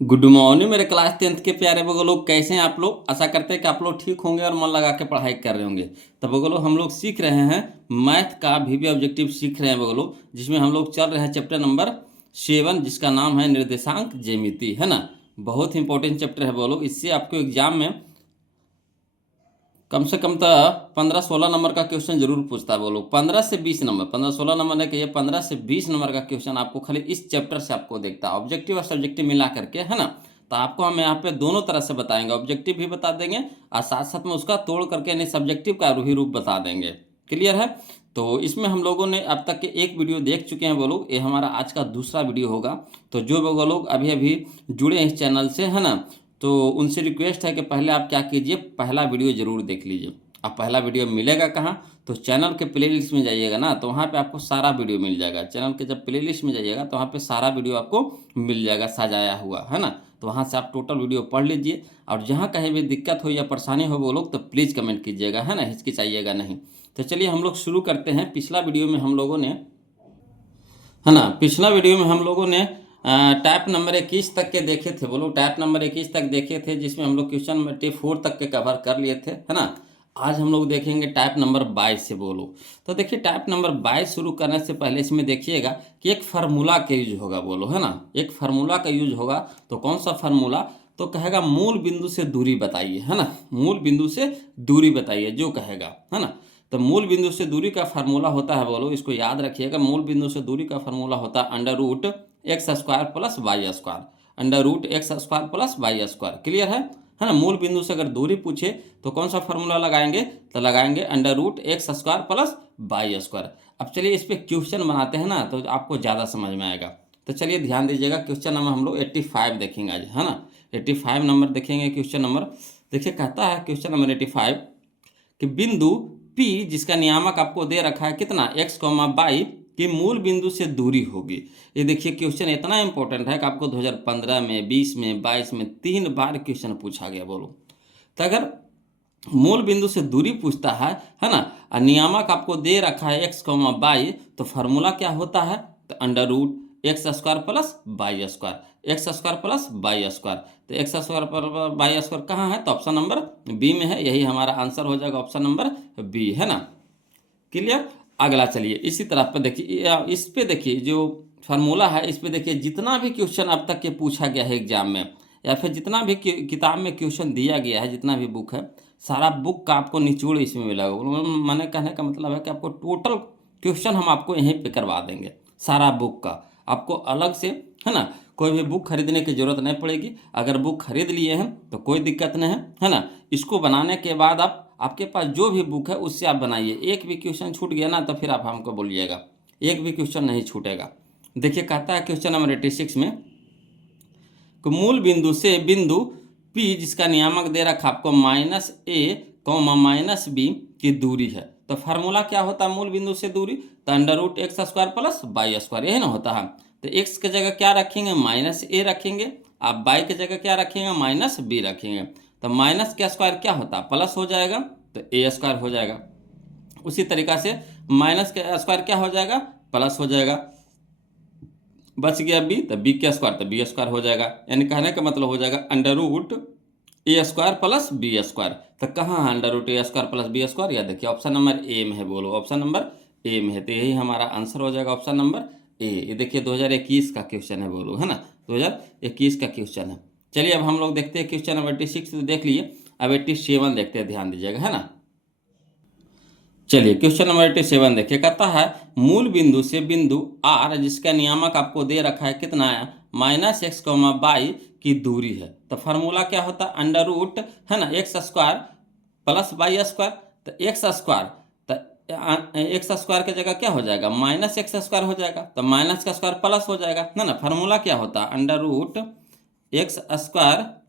Good morning मेरे class 10th के प्यारे बगो लोग, कैसे हैं आप लोग। आशा करते हैं कि आप लोग ठीक होंगे और मन लगा के पढ़ाई कर रहे होंगे। तो बगो लोग हम लोग सीख रहे हैं मैथ का भी ऑब्जेक्टिव सीख रहे हैं बगो लोग, जिसमें हम लोग चल रहे हैं चैप्टर नंबर 7, जिसका नाम है निर्देशांक ज्यामिति, है ना। बहुत ही इंपॉर्टेंट चैप्टर है बगो लोग। इससे आपको एग्जाम में कम से कम तो 15-16 नंबर का क्वेश्चन जरूर पूछता है वो लोग। 15 से 20 नंबर, 15-16 नंबर है कि ये 15 से 20 नंबर का क्वेश्चन आपको खाली इस चैप्टर से आपको देखता है, ऑब्जेक्टिव और सब्जेक्टिव मिला करके, है ना। तो आपको हम यहाँ पे दोनों तरह से बताएंगे, ऑब्जेक्टिव भी बता देंगे और साथ साथ में उसका तोड़ करके यानी सब्जेक्टिव का रूही रूप बता देंगे। क्लियर है। तो इसमें हम लोगों ने अब तक के एक वीडियो देख चुके हैं वो लोग, ये हमारा आज का दूसरा वीडियो होगा। तो जो वो लोग अभी अभी जुड़े हैं इस चैनल से, है ना, तो उनसे रिक्वेस्ट है कि पहले आप क्या कीजिए, पहला वीडियो जरूर देख लीजिए। अब पहला वीडियो मिलेगा कहाँ, तो चैनल के प्लेलिस्ट में जाइएगा ना, तो वहाँ पे आपको सारा वीडियो मिल जाएगा। चैनल के जब प्लेलिस्ट में जाइएगा तो वहाँ पे सारा वीडियो आपको मिल जाएगा सजाया हुआ, है ना। तो वहाँ से आप टोटल वीडियो पढ़ लीजिए, और जहाँ कहीं भी दिक्कत हो या परेशानी हो वो लोग तो प्लीज़ कमेंट कीजिएगा, है ना, हिचकिचाइएगा नहीं। तो चलिए हम लोग शुरू करते हैं। पिछला वीडियो में हम लोगों ने, है ना, पिछला वीडियो में हम लोगों ने टाइप नंबर 21 तक के देखे थे, बोलो टाइप नंबर 21 तक देखे थे, जिसमें हम लोग क्वेश्चन नंबर 4 तक के कवर कर लिए थे, है ना। आज हम लोग देखेंगे टाइप नंबर 22 से, बोलो। तो देखिए टाइप नंबर 22 शुरू करने से पहले इसमें देखिएगा कि एक फार्मूला का यूज होगा, बोलो, है ना। एक फार्मूला का यूज होगा। तो कौन सा फार्मूला, तो कहेगा मूल बिंदु से दूरी बताइए, है ना। मूल बिंदु से दूरी बताइए जो कहेगा, है ना। तो मूल बिंदु से दूरी का फार्मूला होता है, बोलो इसको याद रखिएगा। मूल बिंदु से दूरी का फार्मूला होता है √x² + y², √x² + y²। Clear है ना। मूल बिंदु से अगर दूरी पूछे तो कौन सा फार्मूला लगाएंगे, तो लगाएंगे √x² + y²। अब चलिए इस पर क्वेश्चन बनाते हैं ना, तो आपको ज़्यादा समझ में आएगा। तो चलिए ध्यान दीजिएगा, क्वेश्चन नंबर हम लोग 85 देखेंगे आज, है ना। 85 नंबर देखेंगे क्वेश्चन नंबर। देखिए कहता है क्वेश्चन नंबर 85 कि बिंदु P जिसका नियामक आपको दे रखा है कितना, x, y की मूल बिंदु से दूरी होगी। ये देखिए क्वेश्चन इतना इंपॉर्टेंट है कि आपको 2015 में, 20 में, 22 में 3 बार क्वेश्चन पूछा गया, बोलो। तो अगर मूल बिंदु से दूरी पूछता है ना, और नियामक आपको दे रखा है x, y, तो फार्मूला क्या होता है, तो √x² + y², x² + y²। तो x² पर y² कहाँ है, तो ऑप्शन नंबर बी में है। यही हमारा आंसर हो जाएगा, ऑप्शन नंबर बी, है ना। क्लियर। अगला चलिए इसी तरह पर देखिए, इस पे देखिए जो फार्मूला है, इस पे देखिए जितना भी क्वेश्चन अब तक के पूछा गया है एग्जाम में, या फिर जितना भी किताब में क्वेश्चन दिया गया है, जितना भी बुक है, सारा बुक का आपको निचोड़ इसमें मिलेगा। मैंने कहने का मतलब है कि आपको टोटल क्वेश्चन हम आपको यहीं पे करवा देंगे, सारा बुक का। आपको अलग से, है ना, कोई भी बुक खरीदने की जरूरत नहीं पड़ेगी। अगर बुक खरीद लिए हैं तो कोई दिक्कत नहीं है ना। इसको बनाने के बाद आपके पास जो भी बुक है उससे आप बनाइए। एक भी क्वेश्चन छूट गया ना तो फिर आप हमको बोलिएगा, एक भी क्वेश्चन नहीं छूटेगा। देखिए कहता है क्वेश्चन नंबर 86 में कि मूल बिंदु से बिंदु P जिसका नियामक दे रखा आपको -a, -b की दूरी है। तो फार्मूला क्या होता है मूल बिंदु से दूरी, तो √x² + y², यही ना होता है। तो x की जगह क्या रखेंगे, -a रखेंगे। आप y की जगह क्या रखेंगे, -b रखेंगे। तो माइनस का स्क्वायर क्या होता है, प्लस हो जाएगा, तो a² हो जाएगा। उसी तरीका से माइनस का स्क्वायर क्या हो जाएगा, प्लस हो जाएगा। बच गया b, तो b² तो b² हो जाएगा। यानी कहने का मतलब हो जाएगा √a² + b²। तो कहाँ है √a² + b², या देखिए ऑप्शन नंबर ए में है, बोलो ऑप्शन नंबर ए में है। तो यही हमारा आंसर हो जाएगा, ऑप्शन नंबर ए। ये देखिए 2021 का क्वेश्चन है, बोलो, है ना, 2021 का क्वेश्चन है। चलिए अब हम लोग देखते हैं क्वेश्चन नंबर 86 तो देख लिए। अब 87 देखते हैं, ध्यान दीजिएगा, है ना। चलिए क्वेश्चन नंबर 87 देखिए, कहता है मूल बिंदु से बिंदु R जिसका नियामक आपको दे रखा है कितना है, -x, y की दूरी है। तो फार्मूला क्या होता है, अंडर रूट, है ना, x² + y²। तो x², तो x² की जगह क्या हो जाएगा, -x² हो जाएगा। तो माइनस का स्क्वायर प्लस हो जाएगा, है ना। फार्मूला क्या होता है, √x²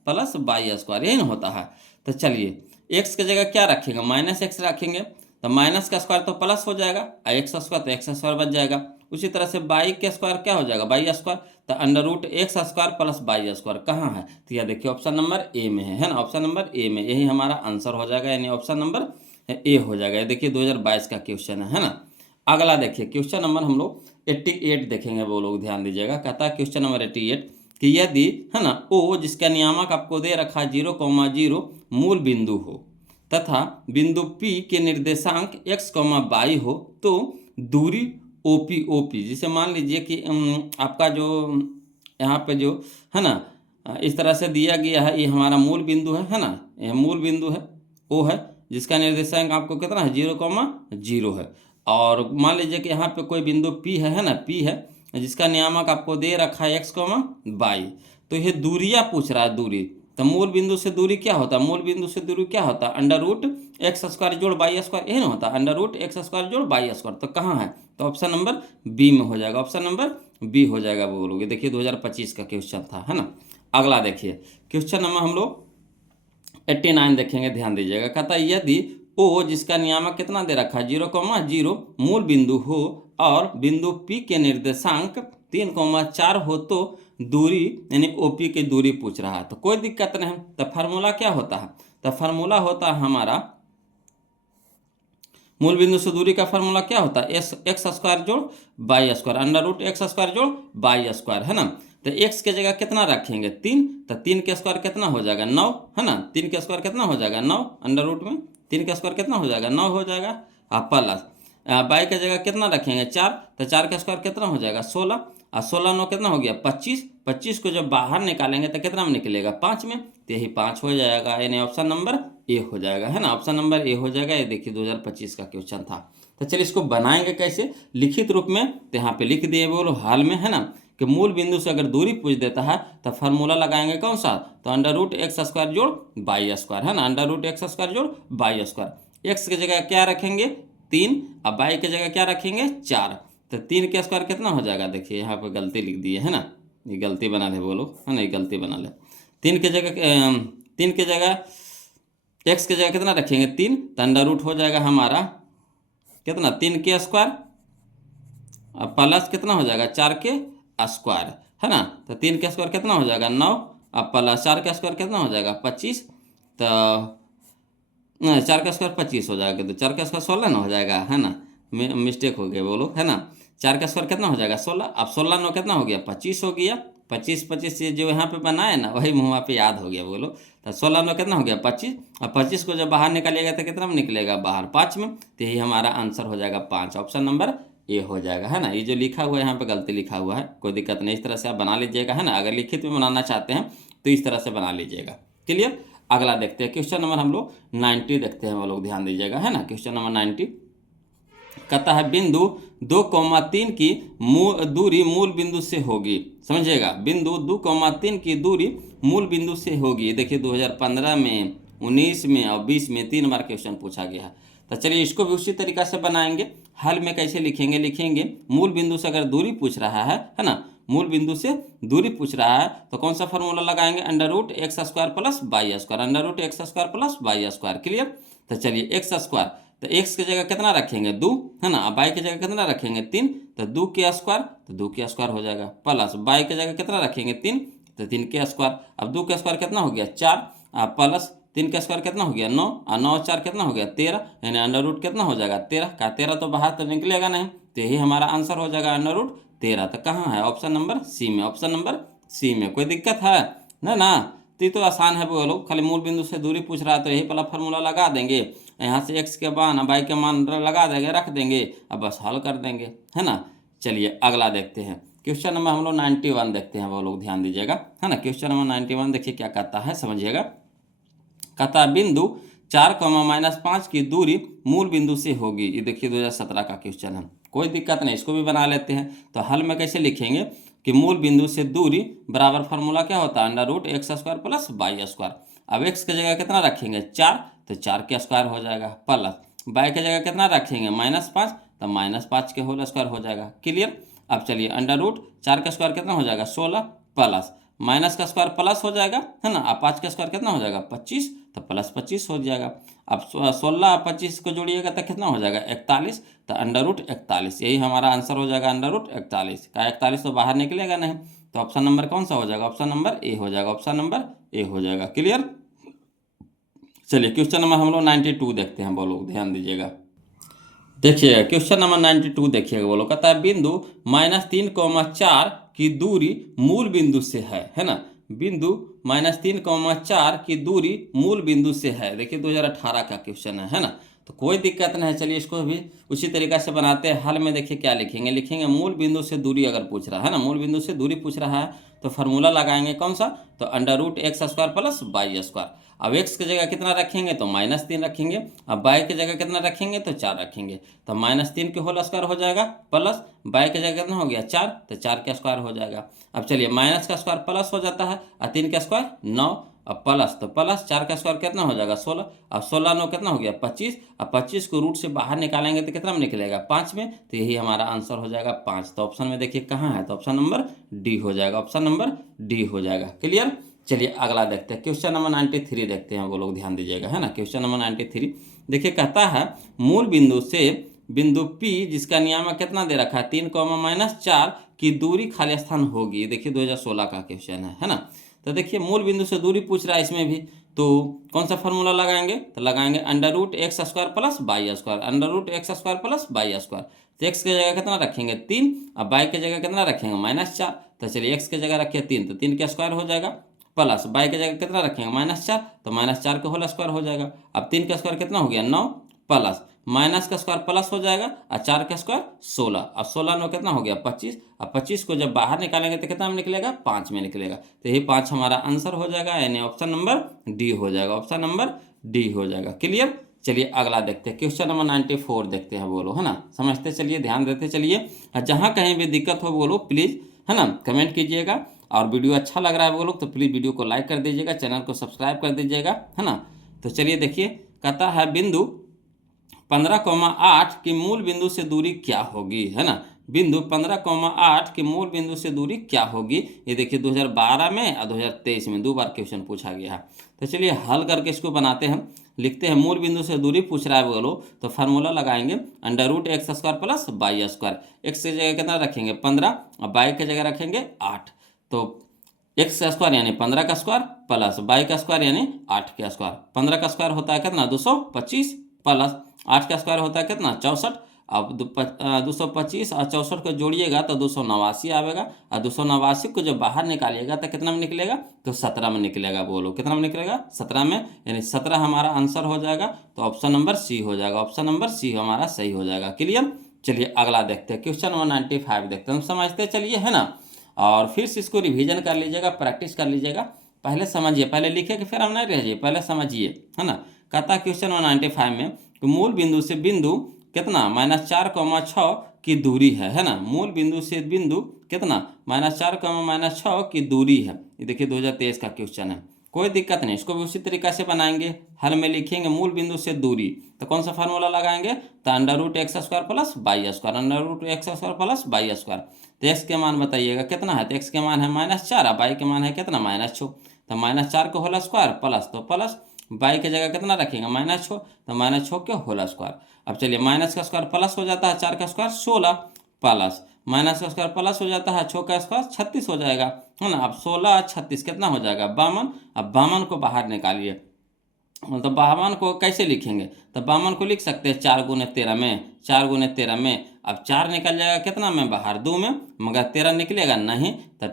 + y², यही ना होता है। तो चलिए x की जगह क्या रखेंगे, -x रखेंगे। तो माइनस का स्क्वायर तो प्लस हो जाएगा, और x² तो x² बच जाएगा। उसी तरह से y के स्क्वायर क्या हो जाएगा, y²। तो √x² + y² कहाँ है, तो यह देखिए ऑप्शन नंबर ए में है ना, ऑप्शन नंबर ए में। यही हमारा आंसर हो जाएगा, यानी ऑप्शन नंबर ए हो जाएगा। ये देखिए 2022 का क्वेश्चन है ना। अगला देखिए क्वेश्चन नंबर हम लोग 88 देखेंगे, वो लोग ध्यान दीजिएगा। कहता है क्वेश्चन नंबर 88 कि यदि, है ना, ओ जिसका नियामक आपको दे रखा 0,0 मूल बिंदु हो तथा बिंदु P के निर्देशांक x, y हो, तो दूरी OP जिसे मान लीजिए कि आपका जो यहाँ पे जो है ना, इस तरह से दिया गया है, ये हमारा मूल बिंदु है ना, यह मूल बिंदु है O है, जिसका निर्देशांक आपको कितना है 0,0 है। और मान लीजिए कि यहाँ पे कोई बिंदु P है ना, P है, जिसका नियामक आपको दे रखा है x, y। तो ये दूरियाँ पूछ रहा है, दूरी। तो मूल बिंदु से दूरी क्या होता है, मूल बिंदु से दूरी क्या होता है, √x² जोड़ y², यही ना होता है, √x² जोड़ y²। तो कहाँ है, तो ऑप्शन नंबर बी में हो जाएगा, ऑप्शन नंबर बी हो जाएगा बोलोगे। देखिए 2025 का क्वेश्चन था, है ना। अगला देखिए क्वेश्चन नंबर हम लोग 89 देखेंगे, ध्यान दीजिएगा। कहता है यदि ओ जिसका नियामक कितना दे रखा है 0,0 मूल बिंदु हो और बिंदु P के निर्देशांक 3,4 हो, तो दूरी यानी OP की दूरी पूछ रहा है। तो कोई दिक्कत नहीं, तो फार्मूला क्या होता है, तो फार्मूला होता है हमारा मूल बिंदु से दूरी का फार्मूला क्या होता है, x² जोड़ y², √x² जोड़ y², है ना। तो x के जगह कितना रखेंगे 3, तो 3 के स्क्वायर कितना हो जाएगा 9, है ना। 3 के स्क्वायर कितना हो जाएगा 9, अंडर रूट में 3 का स्क्वायर कितना हो जाएगा 9 हो जाएगा। प्लस y के जगह कितना रखेंगे 4, तो 4 का स्क्वायर कितना हो जाएगा 16, और 16 9 कितना हो गया 25। 25 को जब बाहर निकालेंगे तो कितना में निकलेगा 5 में, तो यही 5 हो जाएगा, यानी ऑप्शन नंबर ए हो जाएगा, है ना। ऑप्शन नंबर ए हो जाएगा। ये देखिए 2025 का क्वेश्चन था। तो चलिए इसको बनाएंगे कैसे, लिखित रूप में, तो यहाँ पे लिख दिए बोलो हाल में, है ना, कि मूल बिंदु से अगर दूरी पूछ देता है तो फार्मूला लगाएंगे कौन सा, तो √x² जोड़ y², है ना, √x² जोड़ y²। x की जगह क्या रखेंगे 3, और y की जगह क्या रखेंगे 4, तो 3 के स्क्वायर कितना हो जाएगा, देखिए यहाँ पे गलती लिख दी है ना, ये गलती बना ले बोलो, है ना, ये गलती बना ले। 3 के जगह x की जगह कितना रखेंगे 3, तो अंडर रूट हो जाएगा हमारा कितना 3 के स्क्वायर, और प्लस कितना हो जाएगा 4 के स्क्वायर, है ना। तो 3 के स्क्वायर कितना हो जाएगा 9, अब प्लस 4 का स्क्वायर कितना हो जाएगा 25, तो 4 का स्क्वायर 25 हो जाएगा, तो 4 का स्क्वायर 16 ना हो जाएगा, है ना, मिस्टेक हो गया बोलो, है ना। 4 का स्क्वायर कितना हो जाएगा 16, अब 16 9 कितना हो गया 25 हो गया। 25 ये जो यहाँ पे बनाए ना वही मुँह पे याद हो गया बोलो। तो 16 9 कितना हो गया 25, और 25 को जब बाहर निकालिएगा तो कितना में निकलेगा बाहर 5 में, तो यही हमारा आंसर हो जाएगा 5, ऑप्शन नंबर ए हो जाएगा, है ना। ये जो लिखा हुआ है यहाँ पे गलती लिखा हुआ है, कोई दिक्कत नहीं, इस तरह से आप बना लीजिएगा, है ना। अगर लिखित में बनाना चाहते हैं तो इस तरह से बना लीजिएगा। क्लियर। अगला देखते हैं क्वेश्चन नंबर हम लोग 90 देखते हैं, वो लोग ध्यान दीजिएगा, है ना। क्वेश्चन नंबर 90 कहता है बिंदु 2,3 की दूरी मूल बिंदु से होगी, समझिएगा, बिंदु 2,3 की दूरी मूल बिंदु से होगी। देखिए 2015 में, 19 में और 20 में 3 बार क्वेश्चन पूछा गया है। तो चलिए इसको भी उसी तरीका से बनाएंगे। हल में कैसे लिखेंगे मूल बिंदु से अगर दूरी पूछ रहा है ना, मूल बिंदु से दूरी पूछ रहा है तो कौन सा फार्मूला लगाएंगे, √x² plus y², √x² plus y²। Clear. तो चलिए x², तो x की जगह कितना रखेंगे 2, है ना, y की जगह कितना रखेंगे 3, तो 2 के स्क्वायर, तो 2 के स्क्वायर हो जाएगा, प्लस y की जगह कितना रखेंगे 3, तो 3 के स्क्वायर, अब 2 के स्क्वायर कितना हो गया 4, प्लस 3 का स्क्वायर कितना हो गया 9, और 9 4 कितना हो गया 13, यानी अंडर रूट कितना हो जाएगा 13 का, 13 तो बाहर तो निकलेगा नहीं, तो यही हमारा आंसर हो जाएगा √13। तो कहाँ है, ऑप्शन नंबर सी में, ऑप्शन नंबर सी में। कोई दिक्कत है ना। तो ये तो आसान है बोलो, खाली मूल बिंदु से दूरी पूछ रहा है तो यही वाला फार्मूला लगा देंगे, यहाँ से x के मान y के मान लगा देंगे, रख देंगे, अब बस हल कर देंगे, है ना। चलिए अगला देखते हैं क्वेश्चन नंबर हम लोग 91 देखते हैं, वो लोग ध्यान दीजिएगा, है ना। क्वेश्चन नंबर 91 देखिए क्या कहता है, समझिएगा। कहता बिंदु 4,-5 की दूरी मूल बिंदु से होगी। ये देखिए 2017 का क्वेश्चन है, कोई दिक्कत नहीं, इसको भी बना लेते हैं। तो हल में कैसे लिखेंगे कि मूल बिंदु से दूरी बराबर फार्मूला क्या होता है, √x² प्लस y²। अब x की जगह कितना रखेंगे 4, तो 4 के स्क्वायर हो जाएगा, प्लस y की जगह कितना रखेंगे -5, तो -5 के होल स्क्वायर हो जाएगा। क्लियर। अब चलिए √4 का स्क्वायर कितना हो जाएगा 16, प्लस माइनस का स्क्वायर प्लस हो जाएगा, है ना। अब 5 का स्क्वायर कितना हो जाएगा 25, तो प्लस 25 हो जाएगा। अब 16 और 25 को जोड़िएगा तो कितना हो जाएगा 41, तो √41, यही हमारा आंसर हो जाएगा √41 का। 41 तो बाहर निकलेगा नहीं, तो ऑप्शन नंबर कौन सा हो जाएगा, ऑप्शन नंबर ए हो जाएगा, ऑप्शन नंबर ए हो जाएगा। क्लियर। चलिए क्वेश्चन नंबर हम लोग 92 देखते हैं, वो लोग ध्यान दीजिएगा। देखिएगा क्वेश्चन नंबर 92 देखिएगा, वो लोग कहता है बिंदु -3,4 की दूरी मूल बिंदु से है ना। बिंदु -3,4 की दूरी मूल बिंदु से है। देखिए 2018 का क्वेश्चन है ना। तो कोई दिक्कत नहीं है, चलिए इसको भी उसी तरीका से बनाते हैं। हल में देखिए क्या लिखेंगे, लिखेंगे मूल बिंदु से दूरी अगर पूछ रहा है ना, मूल बिंदु से दूरी पूछ रहा है तो फार्मूला लगाएंगे कौन सा, तो √x² प्लस y²। अब x की जगह कितना रखेंगे तो -3 रखेंगे, अब y की जगह कितना रखेंगे तो 4 रखेंगे, तो -3 के होल स्क्वायर हो जाएगा प्लस y की जगह कितना हो गया 4, तो 4 का स्क्वायर हो जाएगा। अब चलिए माइनस का स्क्वायर प्लस हो जाता है और 3 का स्क्वायर 9, अब प्लस तो प्लस 4 का स्क्वायर कितना हो जाएगा 16, अब 16 9 कितना हो गया 25, अब 25 को रूट से बाहर निकालेंगे तो कितना में निकलेगा 5 में, तो यही हमारा आंसर हो जाएगा 5। तो ऑप्शन में देखिए कहाँ है, तो ऑप्शन नंबर डी हो जाएगा, ऑप्शन नंबर डी हो जाएगा। क्लियर। चलिए अगला देखते हैं, क्वेश्चन नंबर 93 देखते हैं, वो लोग ध्यान दीजिएगा है ना। क्वेश्चन नंबर 93 देखिए कहता है मूल बिंदु से बिंदु P जिसका नियामक कितना दे रखा है 3,-4 की दूरी खाली स्थान होगी। देखिए 2016 का क्वेश्चन है ना। तो देखिए मूल बिंदु से दूरी पूछ रहा है इसमें भी, तो कौन सा फार्मूला लगाएंगे, तो लगाएंगे √x² plus y², √x² plus y²। तो x की जगह कितना रखेंगे 3, अब y की जगह कितना रखेंगे -4, तो चलिए x की जगह रखिए 3, तो 3 का स्क्वायर हो जाएगा प्लस y की जगह कितना रखेंगे -4, तो -4 का होल स्क्वायर हो जाएगा। अब 3 का स्क्वायर कितना हो गया 9 प्लस माइनस का स्क्वायर प्लस हो जाएगा और 4 का स्क्वायर 16, अब 16 9 कितना हो गया 25, अब 25 को जब बाहर निकालेंगे तो कितना में निकलेगा 5 में निकलेगा, तो यही 5 हमारा आंसर हो जाएगा, यानी ऑप्शन नंबर डी हो जाएगा, ऑप्शन नंबर डी हो जाएगा। क्लियर। चलिए अगला देखते हैं, क्वेश्चन नंबर 94 देखते हैं, बोलो है ना, समझते चलिए, ध्यान देते चलिए, जहाँ कहीं भी दिक्कत हो बोलो प्लीज़ है ना कमेंट कीजिएगा, और वीडियो अच्छा लग रहा है बोलो तो प्लीज़ वीडियो को लाइक कर दीजिएगा, चैनल को सब्सक्राइब कर दीजिएगा है ना। तो चलिए देखिए कहता है बिंदु 15,8 की मूल बिंदु से दूरी क्या होगी है ना। बिंदु 15,8 की मूल बिंदु से दूरी क्या होगी, ये देखिए 2012 में और 2023 में 2 बार क्वेश्चन पूछा गया है। तो चलिए हल करके इसको बनाते हैं, लिखते हैं मूल बिंदु से दूरी पूछ रहा है बोलो, तो फार्मूला लगाएंगे √x² प्लस y²। x की जगह कितना रखेंगे 15 और y की जगह रखेंगे 8, तो x का स्क्वायर यानी 15 का स्क्वायर प्लस y का स्क्वायर यानी 8 का स्क्वायर। 15 का स्क्वायर होता है कितना 225 प्लस 8 का स्क्वायर होता है कितना 64, अब 225 और 64 को जोड़िएगा तो 289 आएगा, और 289 को जब बाहर निकालिएगा तो कितना में निकलेगा तो 17 में निकलेगा। बोलो कितना में निकलेगा 17 में, यानी 17 हमारा आंसर हो जाएगा, तो ऑप्शन नंबर सी हो जाएगा, ऑप्शन नंबर सी हमारा सही हो जाएगा। क्लियर। चलिए अगला देखते हैं, क्वेश्चन नंबर 95 देखते हैं, हम समझते चलिए है ना, और फिर से इसको रिवीजन कर लीजिएगा, प्रैक्टिस कर लीजिएगा, पहले समझिए, पहले लिखे कि फिर हम नहीं रहिए, पहले समझिए है ना। कहता है क्वेश्चन नंबर 95 में तो मूल बिंदु से बिंदु कितना -4,6 की दूरी है ना। मूल बिंदु से बिंदु कितना -4,6 की दूरी है। ये देखिए 2023 का क्वेश्चन है, कोई दिक्कत नहीं, इसको भी उसी तरीका से बनाएंगे। हल में लिखेंगे मूल बिंदु से दूरी, तो कौन सा फार्मूला लगाएंगे, तो √x² plus y², √x² plus y²। तो x के मान बताइएगा कितना है, तो x के मान है -4 और y के मान है कितना -6, तो -4 का होल स्क्वायर प्लस, तो प्लस y की जगह कितना रखेंगे -6, तो -6 के होल स्क्वायर। अब चलिए माइनस का स्क्वायर प्लस हो जाता है 4 का स्क्वायर 16 प्लस माइनस का स्क्वायर प्लस हो जाता है 6 का स्क्वायर 36 हो जाएगा है ना। अब 16 36 कितना हो जाएगा 52, अब 52 को बाहर निकालिए, मतलब 52 को कैसे लिखेंगे, तो 52 को लिख सकते हैं 4 × 13 में, 4 × 13 में, अब 4 निकल जाएगा कितना में बाहर 2 में, मगर 13 निकलेगा नहीं, तो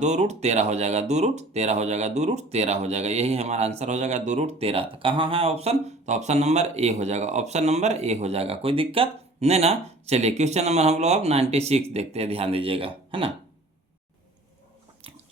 2√13 हो जाएगा, 2√13 हो जाएगा, 2√13 हो जाएगा, यही हमारा आंसर हो जाएगा 2√13। तो कहाँ है ऑप्शन, तो ऑप्शन नंबर ए हो जाएगा, ऑप्शन नंबर ए हो जाएगा, कोई दिक्कत नहीं ना। चलिए क्वेश्चन नंबर हम लोग अब 96 देखते हैं, ध्यान दीजिएगा है ना।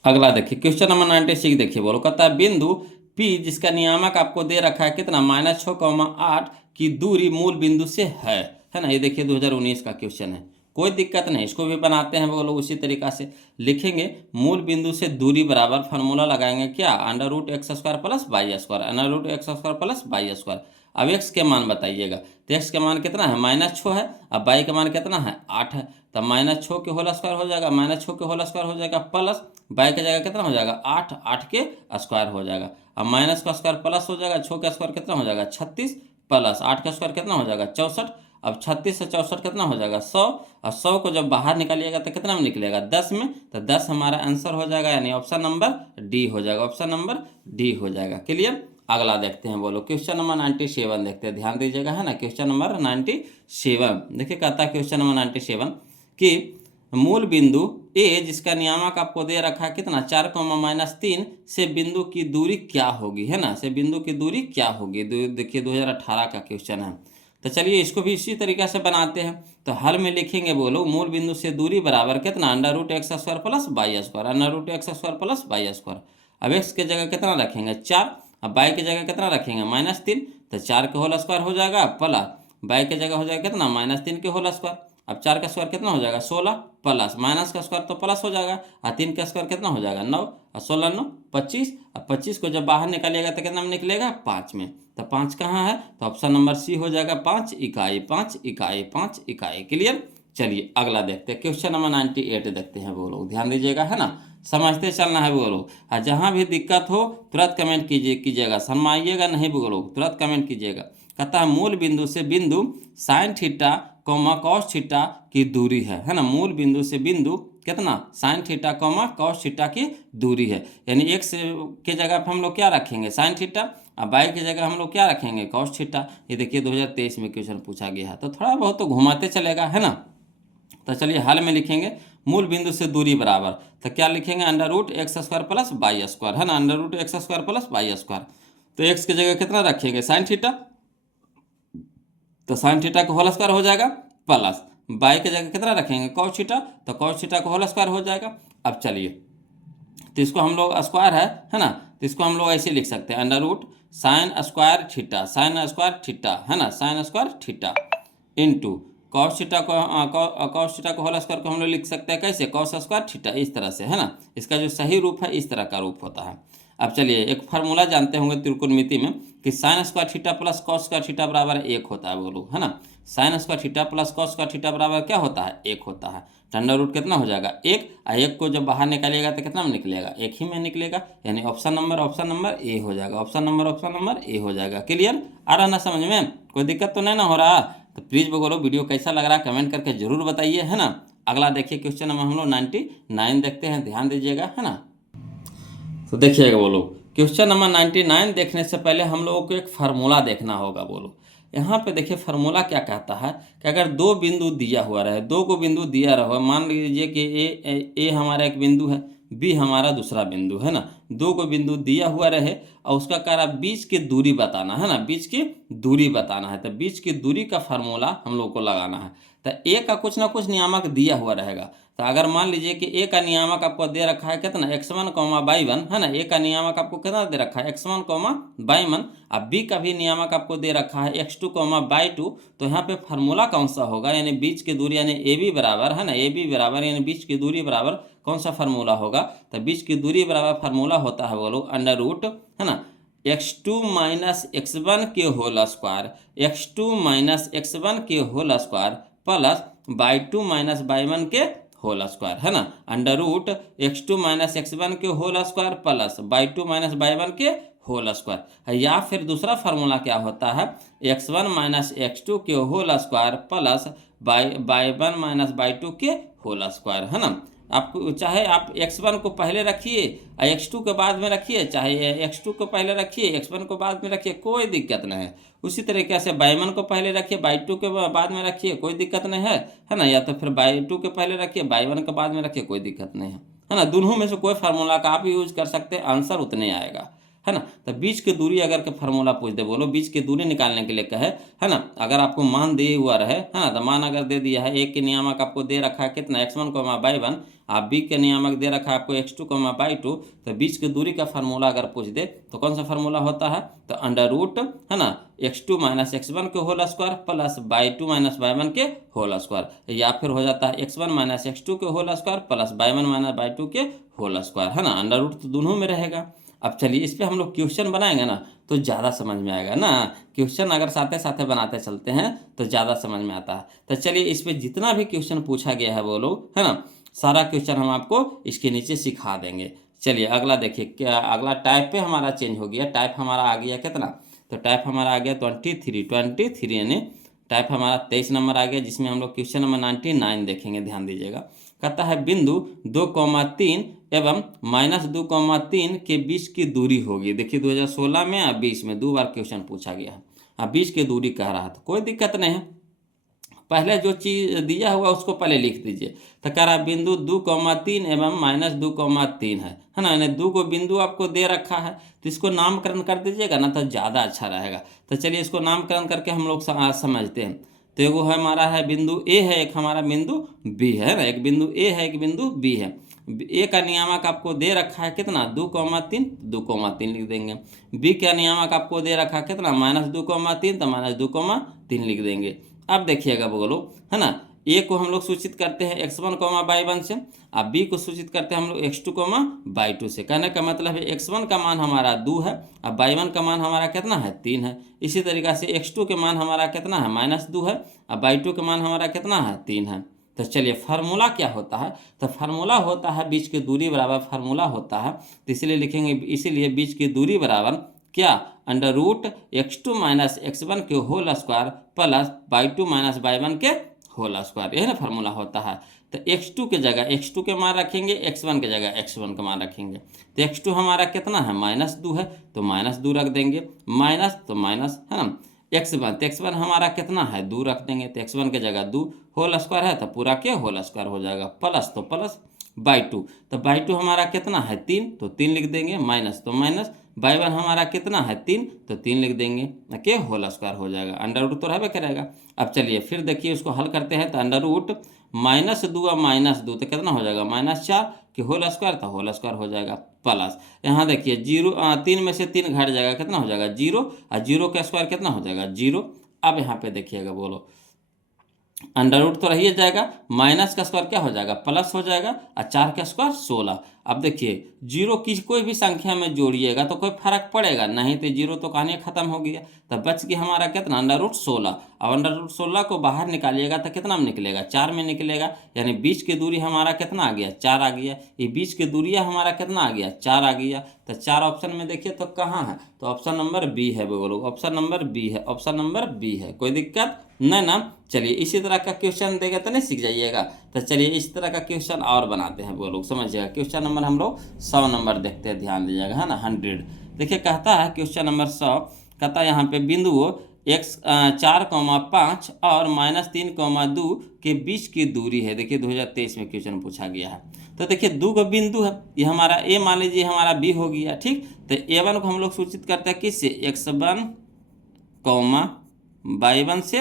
अगला देखिए क्वेश्चन नंबर 96 देखिए, बोलो कहता है बिंदु P जिसका नियामक आपको दे रखा है कितना -6,8 की दूरी मूल बिंदु से है ना। ये देखिए 2019 का क्वेश्चन है, कोई दिक्कत नहीं, इसको भी बनाते हैं बोलो उसी तरीका से, लिखेंगे मूल बिंदु से दूरी बराबर फार्मूला लगाएंगे क्या √x² plus y², √x² plus y²। अब x के मान बताइएगा, तो x के मान कितना है -6 है, अब y का मान कितना है 8 है, तब -6 के होल स्क्वायर हो जाएगा, -6 के होल स्क्वायर हो जाएगा प्लस y की जगह कितना हो जाएगा 8, 8 के स्क्वायर हो जाएगा, अब माइनस का स्क्वायर प्लस हो जाएगा, 6 का स्क्वायर कितना हो जाएगा 36 प्लस 8 का स्क्वायर कितना हो जाएगा 64, अब 36 से 64 कितना हो जाएगा 100, और 100 को जब बाहर निकालिएगा तो कितना में निकलेगा 10 में, तो 10 हमारा आंसर हो जाएगा, यानी ऑप्शन नंबर डी हो जाएगा, ऑप्शन नंबर डी हो जाएगा। क्लियर। अगला देखते हैं, बोलो क्वेश्चन नंबर 97 देखते हैं, ध्यान दीजिएगा है ना। क्वेश्चन नंबर 97 देखिए कहता है क्वेश्चन नंबर 97 कि मूल बिंदु ए जिसका नियामक आपको दे रखा है कितना 4, -3 से बिंदु की दूरी क्या होगी, है ना, से बिंदु की दूरी क्या होगी। देखिए 2018 का क्वेश्चन है। तो चलिए इसको भी इसी तरीके से बनाते हैं। तो हल में लिखेंगे बोलो मूल बिंदु से दूरी बराबर कितना √x² plus y square, √x² plus y square. अब x की जगह कितना रखेंगे 4, अब y की जगह कितना रखेंगे -3, तो 4 के होल स्क्वायर हो जाएगा प्लस y की जगह हो जाएगा कितना -3 के होल स्क्वायर। अब 4 का स्क्वायर कितना हो जाएगा 16 प्लस माइनस का स्क्वायर तो प्लस हो जाएगा, और 3 का स्क्वायर कितना हो जाएगा 9, और 16 9 25। अब 25 को जब बाहर निकालिएगा तो कितना में निकलेगा 5 में, तो 5 कहाँ है, तो ऑप्शन नंबर सी हो जाएगा 5 इकाई 5 इकाई 5 इकाई। क्लियर। चलिए अगला देखते हैं, क्वेश्चन नंबर 98 देखते हैं वो लोग, ध्यान दीजिएगा, है ना, समझते चलना है वो लोग। और जहाँ भी दिक्कत हो तुरंत कमेंट कीजिएगा, शर्माइएगा नहीं वो लोग, तुरंत कमेंट कीजिएगा। कहता है मूल बिंदु से बिंदु साइन थीटा कॉस थीटा की दूरी है ना, मूल बिंदु से बिंदु कितना साइन थीटा कॉस थीटा की दूरी है, यानी x के जगह पर हम लोग क्या रखेंगे साइन थीटा, और y की जगह हम लोग क्या रखेंगे कॉस थीटा। ये देखिए 2023 में क्वेश्चन पूछा गया है, तो थोड़ा बहुत तो घुमाते चलेगा, है ना। तो चलिए हल में लिखेंगे मूल बिंदु से दूरी बराबर, तो क्या लिखेंगे √x² प्लस y स्क्वायर, है ना, √x² प्लस y स्क्वायर। तो x की जगह कितना रखेंगे साइन थीटा, तो साइन थीटा का होल स्क्वायर हो जाएगा प्लस y की जगह कितना रखेंगे कॉस थीटा, तो कॉस थीटा का होल स्क्वायर हो जाएगा। अब चलिए तो इसको हम लोग स्क्वायर है ना, तो इसको हम लोग ऐसे लिख सकते हैं √sin² थीटा, sin² थीटा, है ना, sin² theta into cos theta को होल स्क्वायर को हम लोग लिख सकते हैं कैसे cos² थीटा, इस तरह से, है ना। इसका जो सही रूप है इस तरह का रूप होता है। अब चलिए एक फार्मूला जानते होंगे त्रिकोणमिति में कि sin² theta plus cos² theta बराबर 1 होता है वो लोग, है ना। sin² theta plus cos² theta बराबर क्या होता है 1 होता है। अंडर रूट कितना हो जाएगा 1, और 1 को जब बाहर निकालिएगा तो कितना में निकलेगा 1 ही में निकलेगा, यानी ऑप्शन नंबर ए हो जाएगा, ऑप्शन नंबर ए हो जाएगा। क्लियर, आ रहा ना समझ में, कोई दिक्कत तो नहीं ना हो रहा। तो प्लीज़ बोलो वीडियो कैसा लग रहा है कमेंट करके जरूर बताइए, है ना। अगला देखिए क्वेश्चन नंबर हम लोग 99 देखते हैं, ध्यान दीजिएगा, है ना। तो देखिएगा बोलो क्वेश्चन नंबर 99 देखने से पहले हम लोगों को एक फार्मूला देखना होगा। बोलो यहाँ पे देखिए फार्मूला क्या कहता है कि अगर दो बिंदु दिया हुआ रहे, दो को बिंदु दिया रहा, मान लीजिए कि ए हमारा एक बिंदु है, बी हमारा दूसरा बिंदु, है ना। दो को बिंदु दिया हुआ रहे और उसका कार्य बीच की दूरी बताना है ना, बीच की दूरी बताना है। तो बीच की दूरी का फार्मूला हम लोग को लगाना है। तो ए का कुछ ना कुछ नियामक दिया हुआ रहेगा। तो अगर मान लीजिए कि ए का नियामक आपको दे रखा है कितना x1, y1, है ना, ए का नियामक आपको कितना दे रखा है x1, y1, अब बी का भी नियामक आपको दे रखा है x2, y2। तो यहाँ पे फार्मूला कौन सा होगा, यानी बीच की दूरी यानी ए बी बराबर, है ना, ए बी बराबर यानी बीच की दूरी बराबर कौन सा फार्मूला होगा। तो बीच की दूरी बराबर फार्मूला होता है वो लोग अंडर रूट, है ना, x2 - x1 के होल स्क्वायर, x2 - x1 के whole square plus y2 - y1 के होल स्क्वायर, है ना, अंडर रूट x2 - x1 के whole square plus y2 - y1 के होल स्क्वायर। या फिर दूसरा फार्मूला क्या होता है x1 - x2 के whole square plus y1 - y2 के होल स्क्वायर, है ना। आपको चाहे आप x1 को पहले रखिए और x2 के बाद में रखिए, चाहे x2 को पहले रखिए x1 को बाद में रखिए, कोई दिक्कत नहीं है। उसी तरीके से y1 को पहले रखिए y2 के बाद में रखिए, कोई दिक्कत नहीं है ना। या तो फिर y2 के पहले रखिए y1 के बाद में रखिए, कोई दिक्कत नहीं है ना। दोनों में से कोई फार्मूला का आप यूज कर सकते हैं, आंसर उतने आएगा, है ना। तो बीच की दूरी अगर के फार्मूला पूछ दे, बोलो बीच की दूरी निकालने के लिए कहे, है ना, अगर आपको मान दिए हुआ रहे, है ना, तो मान अगर दे दिया है एक के नियामक आपको दे रखा है कितना x1, y1, आप बी के नियामक दे रखा है आपको x2, y2, तो बीच की दूरी का फार्मूला अगर पूछ दे तो कौन सा फार्मूला होता है, तो अंडर रूट, है ना, x2 - x1 के whole square plus y2 - y1 के होल स्क्वायर, या फिर हो जाता है x1 - x2 के whole square plus y1 - y2 के होल स्क्वायर, है ना। अंडर रूट तो दोनों में रहेगा। अब चलिए इस पर हम लोग क्वेश्चन बनाएंगे ना तो ज़्यादा समझ में आएगा ना, क्वेश्चन अगर साथे साथे बनाते चलते हैं तो ज़्यादा समझ में आता है। तो चलिए इस पर जितना भी क्वेश्चन पूछा गया है वो लोग, है ना, सारा क्वेश्चन हम आपको इसके नीचे सिखा देंगे। चलिए अगला देखिए, क्या अगला टाइप पे हमारा चेंज हो गया, टाइप हमारा आ गया कितना, तो टाइप हमारा आ गया 23 यानी टाइप हमारा 23 नंबर आ गया, जिसमें हम लोग क्वेश्चन नंबर 99 देखेंगे, ध्यान दीजिएगा। कहता है बिंदु 2,3 एवं -2,3 के बीच की दूरी होगी। देखिए 2016 में और 20 में 2 बार क्वेश्चन पूछा गया है, अब बीच की दूरी कह रहा था, कोई दिक्कत नहीं है। पहले जो चीज़ दिया हुआ उसको पहले लिख दीजिए। तो कह रहा बिंदु 2,3 एवं -2,3 है ना, यानी 2 को बिंदु आपको दे रखा है, तो इसको नामकरण कर दीजिएगा ना तो ज़्यादा अच्छा रहेगा। तो चलिए इसको नामकरण करके हम लोग समझते हैं। तो एगो हमारा है बिंदु ए है, एक हमारा बिंदु बी है ना, एक बिंदु ए है, एक बिंदु बी है। ए का नियामक आपको दे रखा है कितना 2,3, 2,3 लिख देंगे। बी का नियामक आपको दे रखा है कितना -2,3, तो -2,3 लिख देंगे। अब देखिएगा बोलो है ना, ए को हम लोग सूचित करते हैं x1, y1 से, अब बी को सूचित करते हैं हम लोग x2, y2 से। कहने का मतलब है x1 का मान हमारा 2 है, अब y1 का मान हमारा कितना है 3 है। इसी तरीक़ा से x2 के मान हमारा कितना है -2 है, अब y2 के मान हमारा कितना है 3 है। तो चलिए फार्मूला क्या होता है, तो फार्मूला होता है बीच की दूरी बराबर फार्मूला होता है, तो इसलिए लिखेंगे, इसीलिए बीच की दूरी बराबर क्या √x2 - x1 के whole square plus y2 - y1 के होल स्क्वायर, यही ना फार्मूला होता है। तो x2 के जगह x2 के मान रखेंगे, x1 के जगह x1 का मान रखेंगे। तो x2 हमारा कितना है -2 है, तो -2 रख देंगे, माइनस तो माइनस है ना, x1 तो x1 हमारा कितना है 2 रख देंगे, तो x1 के जगह 2 होल स्क्वायर है तो पूरा के होल स्क्वायर हो जाएगा, प्लस तो प्लस y2, तो y2 हमारा कितना है 3, तो 3 लिख देंगे, माइनस तो माइनस y1 हमारा कितना है 3, तो 3 लिख देंगे के होल स्क्वायर हो जाएगा, अंडर रूट तो रहबे करेगा। अब चलिए फिर देखिए उसको हल करते हैं, तो अंडर रूट -2 और -2 तो कितना हो जाएगा -4 के होल स्क्वायर, तो होल स्क्वायर हो जाएगा, प्लस यहाँ देखिए 3 में से 3 घट जाएगा, कितना हो जाएगा 0, और 0 का स्क्वायर कितना हो जाएगा 0। अब यहाँ पे देखिएगा बोलो अंडर रूट तो रही जाएगा, माइनस का स्क्वायर क्या हो जाएगा प्लस हो जाएगा, और 4 का स्क्वायर 16। अब देखिए 0 की कोई भी संख्या में जोड़िएगा तो कोई फर्क पड़ेगा नहीं, तो 0 तो कहानी खत्म हो गया, तब बच गया हमारा कितना अंडर रूट 16। अब अंडर रूट 16 को बाहर निकालिएगा तो कितना में निकलेगा 4 में निकलेगा, यानी बीच की दूरी हमारा कितना आ गया 4 आ गया, ये बीच की दूरिया हमारा कितना आ गया 4 आ गया। तो 4 ऑप्शन में देखिए तो कहाँ है, तो ऑप्शन नंबर बी है बोलो, ऑप्शन नंबर बी है, ऑप्शन नंबर बी है, कोई दिक्कत नहीं ना। चलिए इसी तरह का क्वेश्चन देगा तो नहीं सीख जाइएगा, तो चलिए इस तरह का क्वेश्चन और बनाते हैं वो लोग, समझिएगा। क्वेश्चन नंबर हम लोग 100 नंबर देखते हैं, ध्यान दीजिएगा है ना 100। देखिए कहता है क्वेश्चन नंबर 100, कहता है यहाँ पे बिंदुओं x4,5 और -3,2 के बीच की दूरी है। देखिए 2023 में क्वेश्चन पूछा गया है। तो देखिए 2 को बिंदु है, ये हमारा ए मान लीजिए हमारा बी हो गया, ठीक। तो a1 को हम लोग सूचित करते हैं किससे x1, y1 से,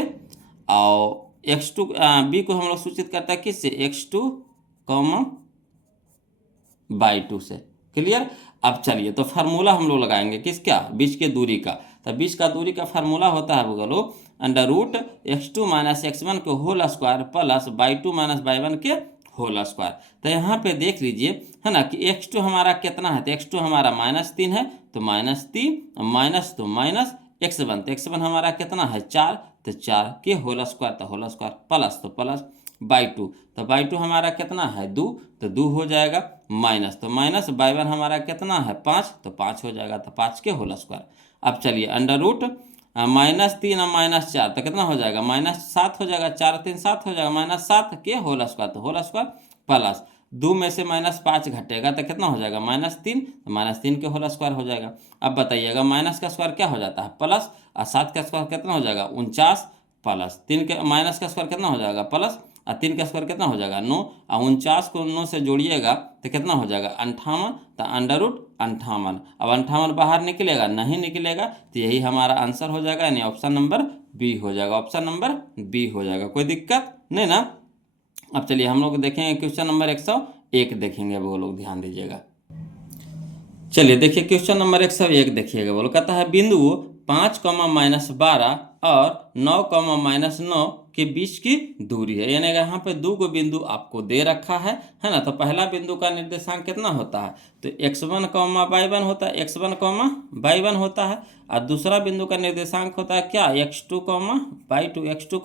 और x2 बी को हम लोग सूचित करते हैं किससे x2, y2 से। क्लियर। अब चलिए तो फार्मूला हम लोग लगाएंगे किसका, बीच के दूरी का। तो बीच का दूरी का फार्मूला होता है बोलो अंडर रूट x2 - x1 के whole square plus y2 - y1 के होल स्क्वायर। तो यहाँ पे देख लीजिए है ना कि x2 हमारा कितना है, तो x2 हमारा -3 है, तो -3 माइनस तो माइनस x1, तो x1 हमारा कितना है 4, तो 4 के होल स्क्वायर, तो होल स्क्वायर प्लस तो प्लस y2, तो y2 हमारा कितना है 2, तो 2 हो जाएगा, माइनस तो माइनस y1 हमारा कितना है 5, तो 5 हो जाएगा, तो 5 के होल स्क्वायर। अब चलिए अंडर रूट -3 और -4 तो कितना हो जाएगा -7 हो जाएगा, 4 3 7 हो जाएगा, -7 के होल स्क्वायर, तो होल स्क्वायर प्लस 2 में से -5 घटेगा तो कितना हो जाएगा -3, तो -3 के होल स्क्वायर हो जाएगा। अब बताइएगा माइनस का स्क्वायर क्या हो जाता है प्लस, और 7 का स्क्वायर कितना हो जाएगा 49, प्लस 3 के माइनस का स्क्वायर कितना हो जाएगा प्लस, और 3 का स्क्वायर कितना हो जाएगा 9, और 49 को 9 से जोड़िएगा तो कितना हो जाएगा 58, तो अंडर रूट 58। अब 58 बाहर निकलेगा नहीं निकलेगा, तो यही हमारा आंसर हो जाएगा, यानी ऑप्शन नंबर बी हो जाएगा, ऑप्शन नंबर बी हो जाएगा, कोई दिक्कत नहीं ना। अब चलिए हम लोग देखेंगे क्वेश्चन नंबर 101 देखेंगे, वो लोग ध्यान दीजिएगा। चलिए देखिए क्वेश्चन नंबर 101 देखिएगा, बोलो कहता है बिंदु 5, -12 और 9, -9 के बीच की दूरी है, यानी यहाँ पे 2 को बिंदु आपको दे रखा है ना। तो पहला बिंदु का निर्देशांक कितना होता है, तो x1, y1 होता है, x1, y1 होता है, और दूसरा बिंदु का निर्देशांक होता है क्या x2, y2, x2,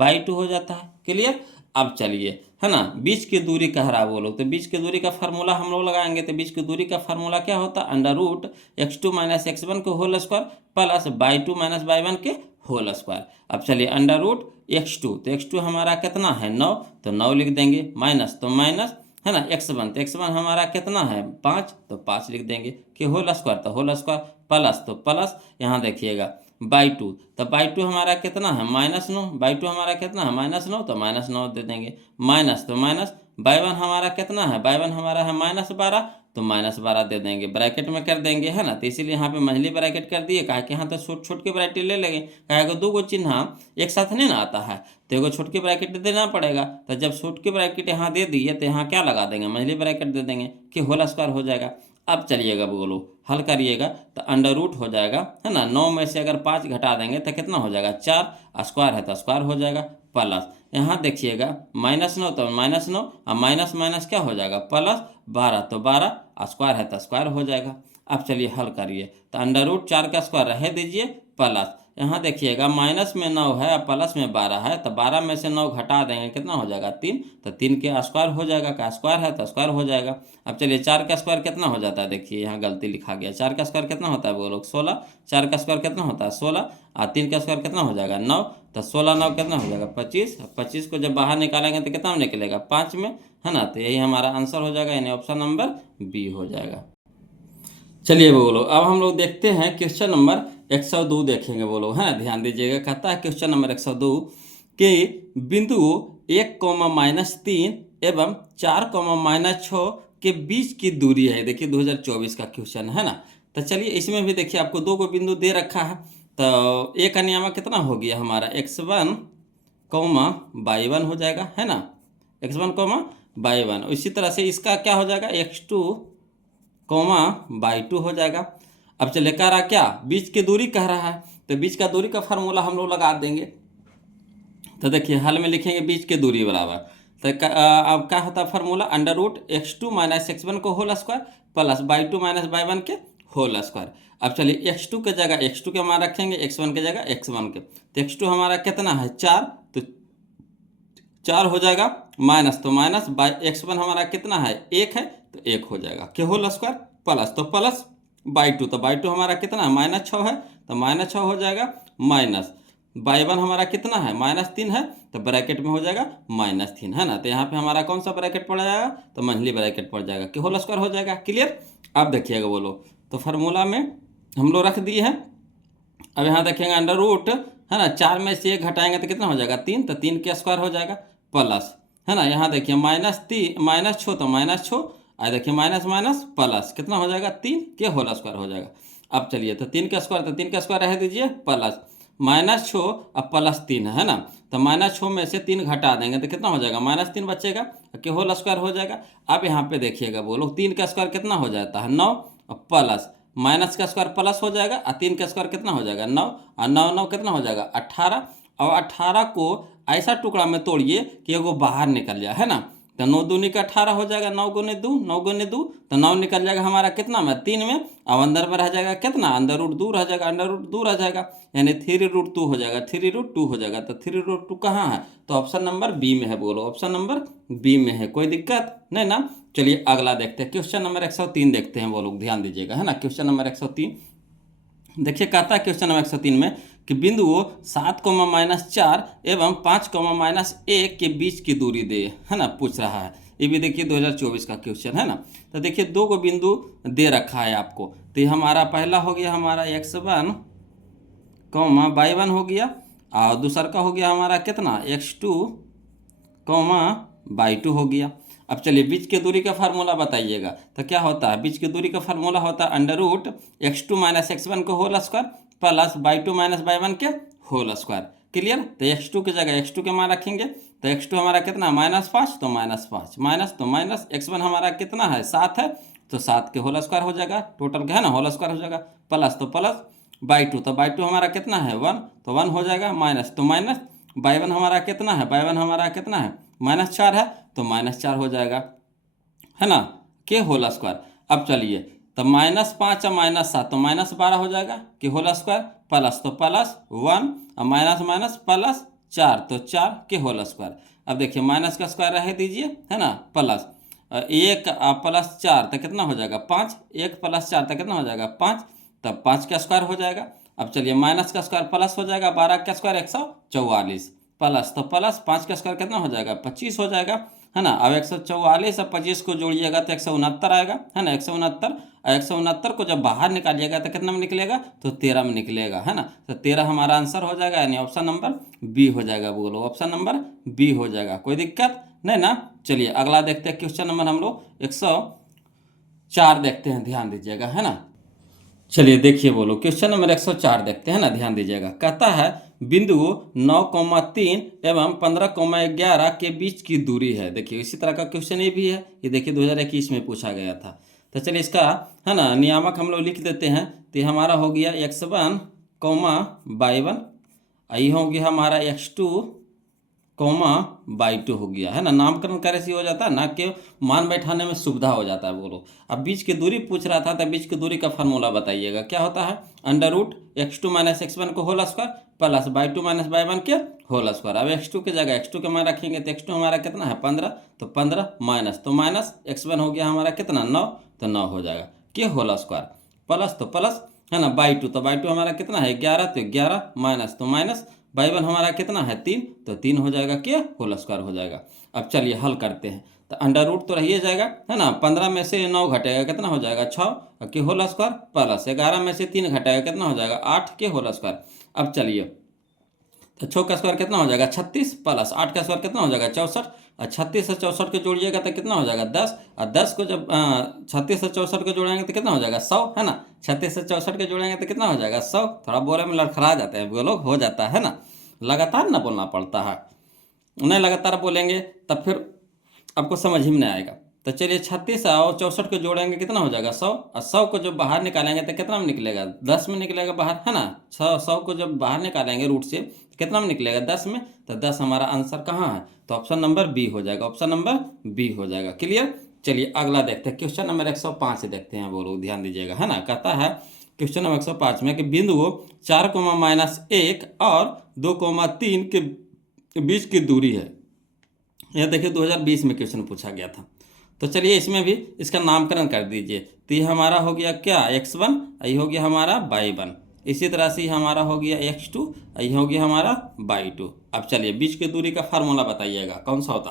y2 हो जाता है। क्लियर। अब चलिए है ना बीच की दूरी कह रहा है वो लोग, तो बीच की दूरी का फार्मूला हम लोग लगाएंगे। तो बीच की दूरी का फार्मूला क्या होता है अंडर रूट x2 - x1 के whole square plus y2 - y1 के होल स्क्वायर। अब चलिए अंडर रूट x2, तो x2 हमारा कितना है 9, तो 9 लिख देंगे, माइनस तो माइनस है ना x1, तो x1 हमारा कितना है 5, तो 5 लिख देंगे कि होल स्क्वायर, तो होल स्क्वायर प्लस तो प्लस यहाँ देखिएगा /2। तो /2 हमारा कितना है -9, /2 हमारा कितना है -9, तो -9 दे देंगे। माइनस तो माइनस, y1 हमारा कितना है, y1 हमारा है -12, तो -12 दे देंगे, ब्रैकेट में कर देंगे, है ना। तो इसीलिए यहाँ पे मंझली ब्रैकेट कर दिए, काहे कि यहाँ तो छोट छोट के ब्रैकेट ले लेंगे, काहे को 2 गो चिन्ह एक साथ नहीं ना आता है, तो एगो छोट की ब्रैकेट देना पड़ेगा। तो जब छोट की ब्रैकेट यहाँ दे दिए तो यहाँ क्या लगा देंगे, मंझली ब्रैकेट दे देंगे कि होल स्क्वायर हो जाएगा। अब चलिएगा बोलो हल करिएगा तो अंडर रूट हो जाएगा, है ना। 9 में से अगर 5 घटा देंगे तो कितना हो जाएगा, 4, स्क्वायर है तो स्क्वायर हो जाएगा, प्लस यहाँ देखिएगा -9 तो -9, और माइनस माइनस क्या हो जाएगा, +12, तो 12, स्क्वायर है तो स्क्वायर हो जाएगा। अब चलिए हल करिए, तो अंडर रूट 4 का स्क्वायर रह दीजिए, प्लस यहाँ देखिएगा माइनस में 9 है और प्लस में 12 है, तो 12 में से 9 घटा देंगे कितना हो जाएगा, 3, तो 3 के स्क्वायर हो जाएगा, का स्क्वायर है तो स्क्वायर हो जाएगा। अब चलिए 4 का स्क्वायर कितना हो जाता है, देखिए यहाँ गलती लिखा गया, 4 का स्क्वायर कितना होता है बोलो, 16, 4 का स्क्वायर कितना होता है 16, और 3 का स्क्वायर कितना हो जाएगा 9, तो 16 9 कितना हो जाएगा 25, 25 को जब बाहर निकालेंगे तो कितना निकलेगा 5 में, है ना। तो यही हमारा आंसर हो जाएगा, यानी ऑप्शन नंबर बी हो जाएगा। चलिए बोलो अब हम लोग देखते हैं क्वेश्चन नंबर 102 देखेंगे बोलो, है ना। ध्यान दीजिएगा, कहता है क्वेश्चन नंबर 102 कि बिंदु 1, -3 एवं 4, -6 के बीच की दूरी है। देखिए 2024 का क्वेश्चन है ना। तो चलिए इसमें भी देखिए आपको 2 को बिंदु दे रखा है, तो एक का नियम कितना हो गया हमारा x1, y1 हो जाएगा, है ना, x1, y1। इसी तरह से इसका क्या हो जाएगा, x2, y2 हो जाएगा। अब चलिए कह रहा क्या, बीच की दूरी कह रहा है, तो बीच का दूरी का फार्मूला हम लोग लगा देंगे। तो देखिए हल में लिखेंगे बीच की दूरी बराबर, तो अब क्या होता है formula, under root x2 - x1 को whole square plus y2 - y1 के होल स्क्वायर। अब चलिए x2 के जगह x2 के मान रखेंगे, x1 के जगह x1 के, तो x2 हमारा कितना है 4, तो 4 हो जाएगा, माइनस तो माइनस, x1 हमारा कितना है 1 है, तो 1 हो जाएगा के होल स्क्वायर, प्लस तो प्लस y2, तो y2 हमारा कितना है -6 है, तो -6 हो जाएगा, माइनस y1 हमारा कितना है -3 है, तो ब्रैकेट में हो जाएगा -3, है ना। तो यहाँ पे हमारा कौन सा ब्रैकेट पड़ जाएगा, तो मंझली ब्रैकेट पड़ जाएगा कि होल स्क्वायर हो जाएगा। क्लियर। अब देखिएगा बोलो, तो फार्मूला में हम लोग रख दिए हैं। अब यहाँ देखेंगे अंडर रूट, है ना, 4 में से 1 घटाएंगे तो कितना हो जाएगा 3, तो 3 के स्क्वायर हो जाएगा, प्लस, है ना। यहाँ देखिए -6 तो -6, और देखिए माइनस माइनस प्लस कितना हो जाएगा 3 के होल स्क्वायर हो जाएगा। अब चलिए तो 3 का स्क्वायर, तो 3 का स्क्वायर रह दीजिए, प्लस -6 अब +3 है ना, तो -6 में से 3 घटा देंगे तो कितना हो जाएगा -3 बचेगा कि होल स्क्वायर हो जाएगा। अब यहाँ पे देखिएगा बोलो 3 का स्क्वायर कितना हो जाता है 9, और प्लस माइनस का स्क्वायर प्लस हो जाएगा, और 3 का स्क्वायर कितना हो जाएगा 9, और 9 9 कितना हो जाएगा 18, और 18 को ऐसा टुकड़ा में तोड़िए कि एगो बाहर निकल जाए, है ना। तो 9 दूनी का 18 हो जाएगा, 9 गुने 2, 9 गुने 2, तो 9 निकल जाएगा हमारा कितना में 3 में, अब अंदर में रह जाएगा कितना, अंडर रूट 2 रह जाएगा, अंडर रूट 2 रह जाएगा, यानी 3√2 हो जाएगा, 3√2 हो जाएगा। तो 3√2 कहाँ है, तो ऑप्शन नंबर बी में है बोलो, ऑप्शन नंबर बी में है, कोई दिक्कत नहीं ना। चलिए अगला देखते हैं, क्वेश्चन नंबर 103 देखते हैं बोलो, ध्यान दीजिएगा, है ना। क्वेश्चन नंबर 103 देखिए, कहता है क्वेश्चन नंबर 103 में कि बिंदुओं 7, -4 एवं 5, -1 के बीच की दूरी दे, है ना, पूछ रहा है। ये भी देखिए 2024 का क्वेश्चन है ना। तो देखिए 2 को बिंदु दे रखा है आपको, तो ये हमारा पहला हो गया हमारा x1, y1 हो गया, और दूसरा का हो गया हमारा कितना x2, y2 हो गया। अब चलिए बीच की दूरी का फार्मूला बताइएगा, तो क्या होता है, बीच की दूरी का फार्मूला होता है अंडर रूट x2 - x1 को whole square plus y2 - y1 के होल स्क्वायर। क्लियर। तो x2 की जगह x2 के मान रखेंगे, तो x2 हमारा कितना -5, तो -5, माइनस तो माइनस, x1 हमारा कितना है 7 है, तो 7 के होल स्क्वायर हो जाएगा, टोटल है ना होल स्क्वायर हो जाएगा, प्लस तो प्लस y2, तो y2 हमारा कितना है 1, तो 1 हो जाएगा, माइनस तो माइनस, y1 हमारा कितना है, y1 हमारा कितना है -4 है, तो -4 हो जाएगा, है ना, के होल स्क्वायर। अब चलिए तो -5 और -7 तो -12 हो जाएगा कि होल स्क्वायर, प्लस तो प्लस 1 और माइनस माइनस प्लस 4, तो 4 के होल स्क्वायर। अब देखिए माइनस का स्क्वायर रह दीजिए, है ना, प्लस 1 प्लस 4 तो कितना हो जाएगा 5, 1 प्लस 4 तो कितना हो जाएगा 5, तब 5 का स्क्वायर हो जाएगा। अब चलिए माइनस का स्क्वायर प्लस हो जाएगा, 12 का स्क्वायर 144, प्लस तो प्लस 5 का स्क्वायर कितना हो जाएगा 25 हो जाएगा, है ना। अब 144 और 25 को जोड़िएगा तो 169 आएगा, है ना, 169। और 169 को जब बाहर निकालिएगा तो कितना में निकलेगा, तो 13 में निकलेगा, है ना। तो 13 हमारा आंसर हो जाएगा, यानी ऑप्शन नंबर बी हो जाएगा। बोलो ऑप्शन नंबर बी हो जाएगा, कोई दिक्कत नहीं ना। चलिए अगला देखते हैं, क्वेश्चन नंबर हम लोग 104 देखते हैं, ध्यान दीजिएगा, है ना। चलिए देखिए, बोलो क्वेश्चन नंबर 104 देखते हैं ना, ध्यान दीजिएगा। कहता है बिंदु 9,3 एवं 15,11 के बीच की दूरी है। देखिए इसी तरह का क्वेश्चन ये भी है, ये देखिए 2021 में पूछा गया था। तो चलिए इसका, है ना, नियामक हम लोग लिख देते हैं। तो ये हमारा हो गया x1, y1, ये हो गया हमारा x2, y2 हो गया, है ना। नामकरण करे से हो जाता है ना, कि मान बैठाने में सुविधा हो जाता है। बोलो अब बीच की दूरी पूछ रहा था, तो बीच की दूरी का फार्मूला बताइएगा, क्या होता है। √x2 - x1 को whole square plus y2 - y1 के होल स्क्वायर। अब x2 की जगह x2 के मान रखेंगे तो x2 हमारा कितना है 15, तो 15 माइनस, तो माइनस x1 हो गया हमारा कितना 9, तो 9 हो जाएगा के होल स्क्वायर, प्लस तो प्लस, है ना, y2, तो y2 हमारा कितना है 11, तो 11 माइनस, तो माइनस, y1 हमारा कितना है 3, तो 3 हो जाएगा के होल स्क्वायर हो जाएगा। अब चलिए हल करते हैं। तो अंडर रूट तो रहिए जाएगा, है ना। 15 में से 9 घटेगा कितना हो जाएगा 6 के होल स्क्वायर, प्लस 11 में से 3 घटेगा कितना हो जाएगा 8 के होल स्क्वायर। अब चलिए, तो 6 का स्क्वायर कितना हो जाएगा 36, प्लस 8 का स्क्वायर कितना हो जाएगा 64, और 36 से 64 को जोड़िएगा तो कितना हो जाएगा 10, और 10 को जब 36 से 64 को जोड़ेंगे तो कितना हो जाएगा 100, है ना। 36 से 64 को जोड़ेंगे तो कितना हो जाएगा 100। थोड़ा बोले में लड़खड़ा जाते हैं वो लोग, हो जाता है ना, लगातार ना बोलना पड़ता है, नहीं लगातार बोलेंगे तब फिर आपको समझ ही में नहीं आएगा। तो चलिए 36 और 64 को जोड़ेंगे कितना हो जाएगा 100, और 100 को जब बाहर निकालेंगे तो कितना में निकलेगा 10 में निकलेगा बाहर, है ना। 100 को जब बाहर निकालेंगे रूट से तो कितना में निकलेगा 10 में, तो 10 हमारा आंसर कहाँ है, तो ऑप्शन नंबर बी हो जाएगा, ऑप्शन नंबर बी हो जाएगा। क्लियर। चलिए अगला देखते हैं, क्वेश्चन नंबर 105 देखते हैं। बोलो ध्यान दीजिएगा, है ना। कहता है क्वेश्चन नंबर 105 में कि बिंदु 4,-1 और 2,3 के बीच की दूरी है। यह देखिए 2020 में क्वेश्चन पूछा गया था। तो चलिए इसमें भी इसका नामकरण कर दीजिए। तो ये हमारा हो गया क्या x1, ये हो गया हमारा y1, इसी तरह से हमारा हो गया x2, ये हो गया हमारा y2। अब चलिए बीच की दूरी का फार्मूला बताइएगा कौन सा होता।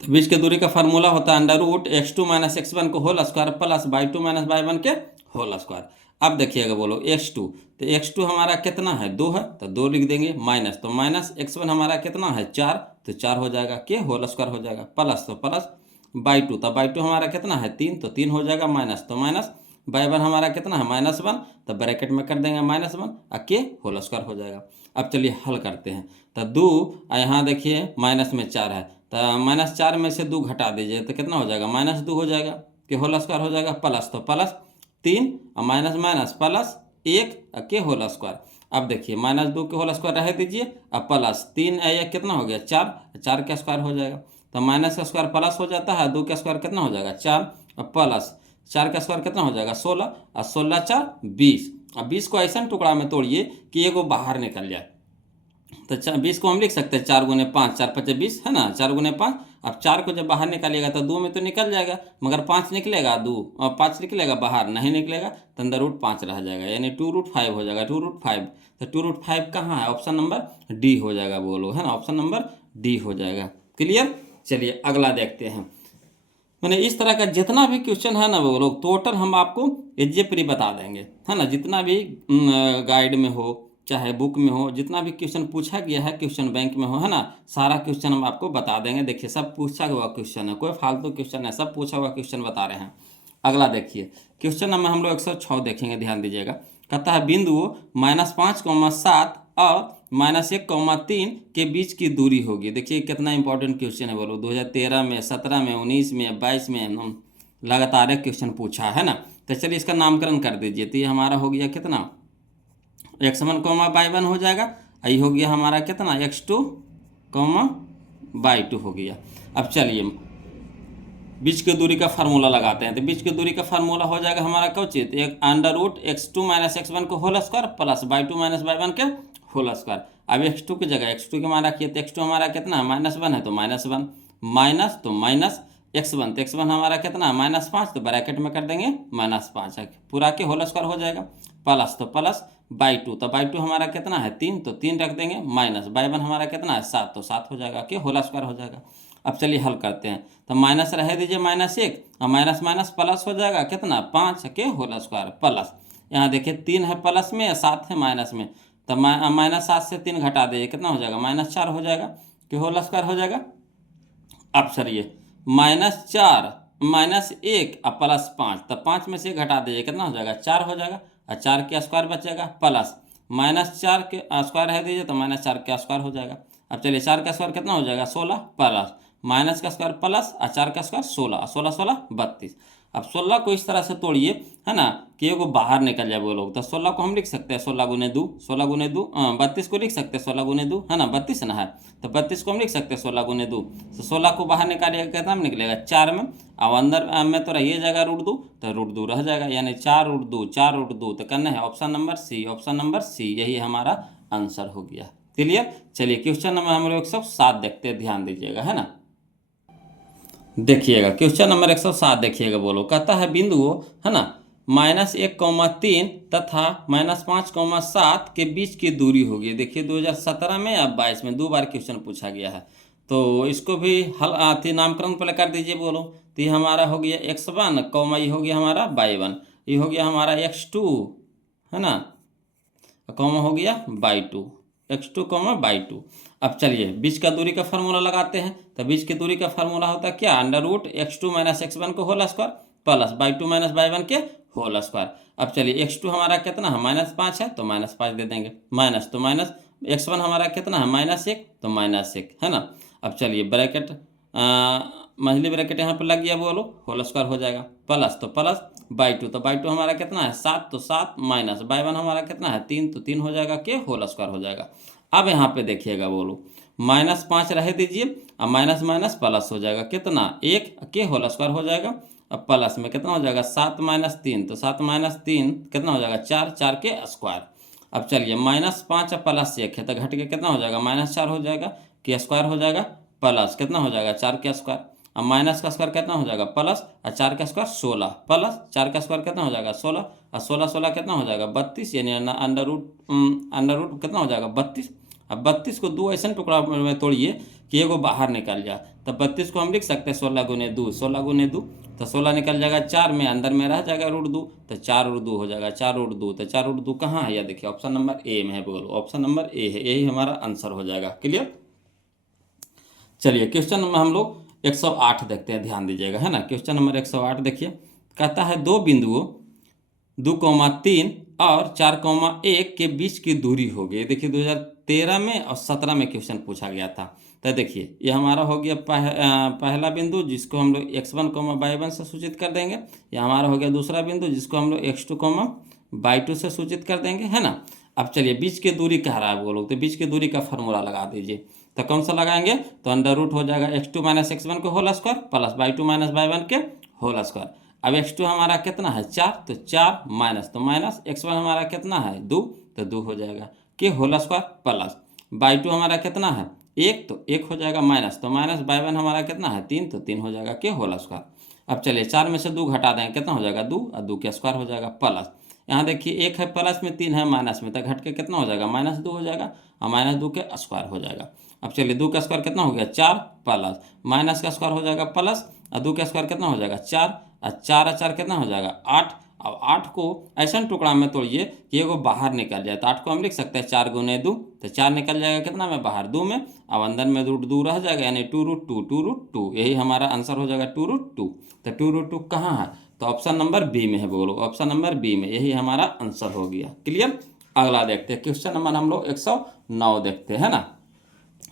तो बीच की दूरी का फार्मूला होता है √x2 - x1 को whole square plus y2 - y1 के होल स्क्वायर। अब देखिएगा, बोलो x2, तो x2 हमारा कितना है 2 है, तो 2 लिख देंगे, माइनस, तो माइनस x1 हमारा कितना है 4, तो 4 हो जाएगा के होल स्क्वायर हो जाएगा, प्लस तो प्लस y2, तो y2 हमारा कितना है 3, तो 3 हो जाएगा, माइनस तो माइनस y1 हमारा कितना है -1, तो ब्रैकेट में कर देंगे -1 और के होल स्क्वायर हो जाएगा। अब चलिए हल करते हैं। तो 2 यहाँ देखिए माइनस में 4 है, तो -4 में से 2 घटा दीजिए तो कितना हो जाएगा -2 हो जाएगा के होल स्क्वायर हो जाएगा, प्लस तो प्लस 3 और माइनस माइनस प्लस 1 के होल स्क्वायर। अब देखिए -2 के होल स्क्वायर रह दीजिए, और प्लस 3 1 कितना हो गया 4, 4 का स्क्वायर हो जाएगा, तो माइनस का स्क्वायर प्लस हो जाता है, 2 का स्क्वायर कितना हो जाएगा 4, और प्लस 4 का स्क्वायर कितना हो जाएगा 16, और 16 4 20। अब 20 को ऐसा टुकड़ा में तोड़िए कि एगो बाहर निकल जाए। तो 20 को हम लिख सकते हैं 4 × 5, 4 × 5 = 20, है ना, 4 × 5। अब 4 को जब बाहर निकालिएगा तो 2 में तो निकल जाएगा, मगर 5 निकलेगा, 2 और 5 निकलेगा बाहर, नहीं निकलेगा तो अंदर √5 रह जाएगा, यानी 2√5 हो जाएगा, 2√5। तो 2√5 कहाँ है, ऑप्शन नंबर डी हो जाएगा। बोलो, है ना, ऑप्शन नंबर डी हो जाएगा। क्लियर। चलिए अगला देखते हैं। मैंने इस तरह का जितना भी क्वेश्चन है ना वो लोग टोटल हम आपको एग्जैक्टली बता देंगे, है ना। जितना भी गाइड में हो चाहे बुक में हो, जितना भी क्वेश्चन पूछा गया है क्वेश्चन बैंक में हो, है ना, सारा क्वेश्चन हम आपको बता देंगे। देखिए सब पूछा हुआ क्वेश्चन है, कोई फालतू क्वेश्चन है, सब पूछा हुआ क्वेश्चन बता रहे हैं। अगला देखिए क्वेश्चन नंबर हम लोग 106 देखेंगे, ध्यान दीजिएगा। कहता है बिंदु -5,7 और -1,3 के बीच की दूरी होगी। देखिए कितना इंपॉर्टेंट क्वेश्चन है। बोलो 2013 में, 17 में, 19 में, 22 में लगातार क्वेश्चन पूछा है ना। तो चलिए इसका नामकरण कर दीजिए। तो ये हमारा हो गया कितना x1, y1 हो जाएगा, ये हो गया हमारा कितना x2, y2 हो गया। अब चलिए बीच की दूरी का फार्मूला लगाते हैं। तो बीच की दूरी का फार्मूला हो जाएगा हमारा क्वचित √x2 - x1 को whole square plus y2 - y1 के होल स्क्वायर। अब x2 की जगह x2 के मान रखिए, तो x2 हमारा कितना है -1 है, तो -1 माइनस, तो माइनस x1, तो x1 हमारा कितना है -5, तो ब्रैकेट में कर देंगे -5 पूरा के होल स्क्वायर हो जाएगा, प्लस तो प्लस 2 तो 2 हमारा कितना है 3 तो 3 रख देंगे माइनस y1 हमारा कितना है 7 तो 7 हो जाएगा कि होल स्क्वायर हो जाएगा। अब चलिए हल करते हैं तो माइनस रह दीजिए -1 और माइनस माइनस प्लस हो जाएगा कितना 5 के होल स्क्वायर प्लस यहाँ देखिए 3 है प्लस में या 7 है माइनस में तो -7 से 3 घटा दीजिए कितना हो जाएगा -4 हो जाएगा कि होल स्क्वायर हो जाएगा। अब चलिए -4 -1 और +5 तो 5 में से घटा दीजिए कितना हो जाएगा 4 हो जाएगा और 4 के स्क्वायर बचेगा प्लस -4 के स्क्वायर रह दीजिए तो -4 के स्क्वायर हो जाएगा। अब चलिए 4 का स्क्वायर कितना हो जाएगा 16 प्लस माइनस का स्क्वायर प्लस और 4 का स्क्वायर 16 16 16 32। अब 16 को इस तरह से तोड़िए है ना कि एगो बाहर निकल जाए वो लोग तो 16 को हम लिख सकते हैं 16 गुने 2 16 गुने 2 32 को लिख सकते हैं 16 गुने 2 है ना 32 ना है तो 32 को हम लिख सकते हैं 16 गुने 2 तो 16 को बाहर निकालिएगा कितना में निकलेगा 4 में और अंदर में तो रहिए जाएगा √2 तो √2 रह जाएगा यानी 4√2 4√2 तो करना है ऑप्शन नंबर सी यही हमारा आंसर हो गया। क्लियर। चलिए क्वेश्चन नंबर हम लोग 107 देखते हैं, ध्यान दीजिएगा है ना। देखिएगा क्वेश्चन नंबर 107 देखिएगा बोलो कहता है बिंदुओं है ना -1,3 तथा -5,7 के बीच की दूरी होगी। देखिए 2017 में या 22 में 2 बार क्वेश्चन पूछा गया है तो इसको भी हल आती नामकरण पहले कर दीजिए बोलो। तो ये हमारा हो गया x1 कौमा ये हो गया हमारा y1 ये हो गया हमारा x2 है ना कौमा हो गया y2 x2 y2। अब चलिए बीच का दूरी का फार्मूला लगाते हैं तो बीच की दूरी का फार्मूला होता है क्या √x2 - x1 को whole square plus y2 - y1 के होल स्क्वायर। अब चलिए x2 हमारा कितना है -5 है तो -5 दे देंगे माइनस तो माइनस x1 हमारा कितना है -1 तो -1 है ना। अब चलिए ब्रैकेट मछली ब्रैकेट यहाँ पर लग गया बोलो होल स्क्वायर हो जाएगा प्लस तो प्लस y2 तो y2 हमारा कितना है 7 तो 7 माइनस y1 हमारा कितना है 3 तो 3 हो जाएगा कि होल स्क्वायर हो जाएगा। अब यहाँ पे देखिएगा बोलो -5 रह दीजिए और माइनस माइनस प्लस हो जाएगा कितना 1 के होल स्क्वायर हो जाएगा। अब प्लस में कितना हो जाएगा 7 - 3 तो 7 - 3 कितना हो जाएगा 4 4 के स्क्वायर। अब चलिए -5 प्लस 1 है तो घट के कितना हो जाएगा -4 हो जाएगा के स्क्वायर हो जाएगा प्लस कितना हो जाएगा 4 के स्क्वायर। अब माइनस का स्क्वायर कितना हो जाएगा प्लस और 4 का स्क्वायर 16 प्लस 4 का स्क्वायर कितना हो जाएगा 16 और 16 16 कितना हो जाएगा 32 यानी अंडर रूट कितना हो जाएगा 32। अब 32 को 2 ऐसे टुकड़ा में तोड़िए कि एगो बाहर निकल जाए तो 32 को हम लिख सकते हैं 16 गुने 2 16 गुने 2 तो 16 निकल जाएगा 4 में अंदर में रह जाएगा √2 तो 4√2 हो जाएगा 4√2 तो 4√2 कहाँ है या देखिए ऑप्शन नंबर ए में है बोलो ऑप्शन नंबर ए है यही हमारा आंसर हो जाएगा। क्लियर। चलिए क्वेश्चन नंबर हम लोग 108 देखते हैं, ध्यान दीजिएगा है ना। क्वेश्चन नंबर 108 देखिए कहता है दो बिंदुओं 2,3 और 4,1 के बीच की दूरी होगी। देखिए 2013 में और 17 में क्वेश्चन पूछा गया था। तो देखिए ये हमारा हो गया पहला बिंदु जिसको हम लोग x1, y1 से सूचित कर देंगे। ये हमारा हो गया दूसरा बिंदु जिसको हम लोग x2, y2 से सूचित कर देंगे है ना। अब चलिए बीच की दूरी कह रहा है वो लोग तो बीच की दूरी का फार्मूला लगा दीजिए। तो कौन सा लगाएंगे तो अंडर रूट हो जाएगा x2 - x1 के whole square plus y2 - y1 के होल स्क्वायर। अब x2 हमारा कितना है 4 तो 4 माइनस तो माइनस x1 हमारा कितना है 2 तो 2 हो जाएगा कि होल स्क्वायर प्लस y2 हमारा कितना है 1 तो 1 हो जाएगा माइनस तो माइनस y1 हमारा कितना है 3 तो 3 हो जाएगा कि होल स्क्वायर। अब चलिए 4 में से 2 घटा देंगे कितना हो जाएगा 2 और 2 के स्क्वायर हो जाएगा प्लस यहाँ देखिए 1 है प्लस में 3 है माइनस में तो घट के कितना हो जाएगा -2 हो जाएगा और -2 के स्क्वायर हो जाएगा। अब चलिए 2 का स्क्वायर कितना हो गया 4 प्लस माइनस का स्क्वायर हो जाएगा प्लस और 2 का स्क्वायर कितना हो जाएगा 4 और 4 और 4 कितना हो जाएगा 8। अब 8 को ऐसा टुकड़ा में तोड़िए कि एगो बाहर निकल जाए तो 8 को हम लिख सकते हैं 4 गुने 2 तो 4 निकल जाएगा कितना में बाहर 2 में अब अंदर में √2 रह जाएगा यानी 2√2 यही हमारा आंसर हो जाएगा 2√2। तो 2√2 कहाँ है तो ऑप्शन नंबर बी में है बोलो ऑप्शन नंबर बी में यही हमारा आंसर हो गया। क्लियर। अगला देखते हैं क्वेश्चन नंबर हम लोग 109 देखते हैं ना।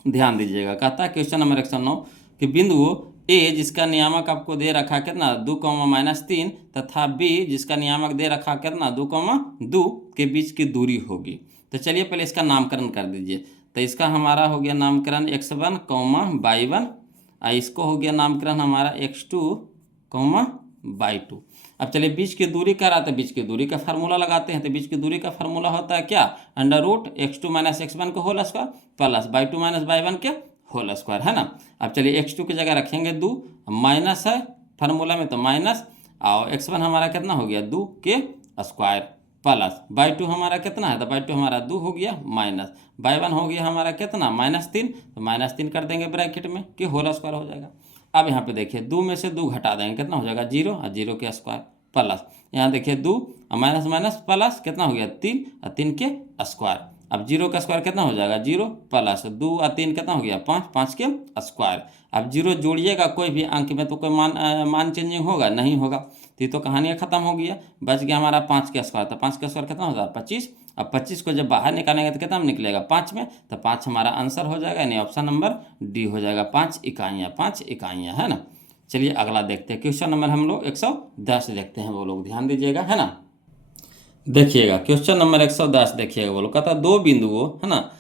ध्यान दीजिएगा कहता है क्वेश्चन नंबर 109 कि बिंदु ए जिसका नियामक आपको दे रखा कितना 2, -3 तथा बी जिसका नियामक दे रखा कितना 2, के बीच की दूरी होगी। तो चलिए पहले इसका नामकरण कर दीजिए। तो इसका हमारा हो गया नामकरण x1, y1 और इसको हो गया नामकरण हमारा x2, y2। अब चलिए बीच की दूरी का रहा तो बीच की दूरी का फार्मूला लगाते हैं। तो बीच की दूरी का फार्मूला होता है क्या अंडर रूट x2 - x1 को whole square plus y2 - y1 के होल स्क्वायर है ना। अब चलिए x2 की जगह रखेंगे 2 माइनस है फार्मूला में तो माइनस और x1 हमारा कितना हो गया 2 के स्क्वायर प्लस बाई टू हमारा कितना है, तो बाई टू हमारा 2 हो गया माइनस बाई वन हो गया हमारा कितना -3, तो -3 कर देंगे ब्रैकेट में कि होल स्क्वायर हो जाएगा। अब यहाँ पे देखिए 2 में से 2 घटा देंगे कितना हो जाएगा 0 और 0 के स्क्वायर प्लस यहाँ देखिए 2 और माइनस माइनस प्लस कितना हो गया 3 और 3 के स्क्वायर। अब 0 का स्क्वायर कितना हो जाएगा 0 प्लस 2 और 3 कितना हो गया 5, 5 के स्क्वायर। अब 0 जोड़िएगा कोई भी अंक में तो कोई मान चेंजिंग होगा नहीं होगा, तो ये तो कहानी खत्म हो गया। बच गया हमारा 5 के स्क्वायर, तो 5 का स्क्वायर कितना हो जाएगा 25। अब 25 को जब बाहर निकालेंगे तो कितना में निकलेगा 5 में, तो 5 हमारा आंसर हो जाएगा, यानी ऑप्शन नंबर डी हो जाएगा 5 इकाइयाँ, 5 इकाइयाँ, है ना। चलिए अगला देखते हैं, क्वेश्चन नंबर हम लोग 110 देखते हैं, वो लोग ध्यान दीजिएगा, है ना। देखिएगा क्वेश्चन नंबर 110 देखिएगा, वो लोग कहता है 2 बिंदुओं, है ना,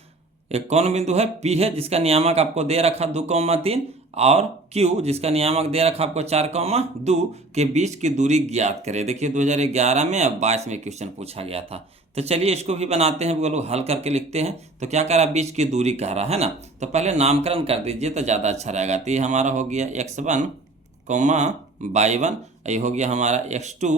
एक कौन बिंदु है P है जिसका नियामक आपको दे रखा 2,3 और Q जिसका नियामक दे रखा आपको 4,2 के बीच की दूरी ज्ञात करें। देखिए 2011 में अब 22 में क्वेश्चन पूछा गया था, तो चलिए इसको भी बनाते हैं, वो लोग हल करके लिखते हैं। तो क्या कह रहा है, बीच की दूरी कह रहा है ना, तो पहले नामकरण कर दीजिए तो ज़्यादा अच्छा रहेगा। तो ये हमारा हो गया x1, y1, ये हो गया हमारा x2,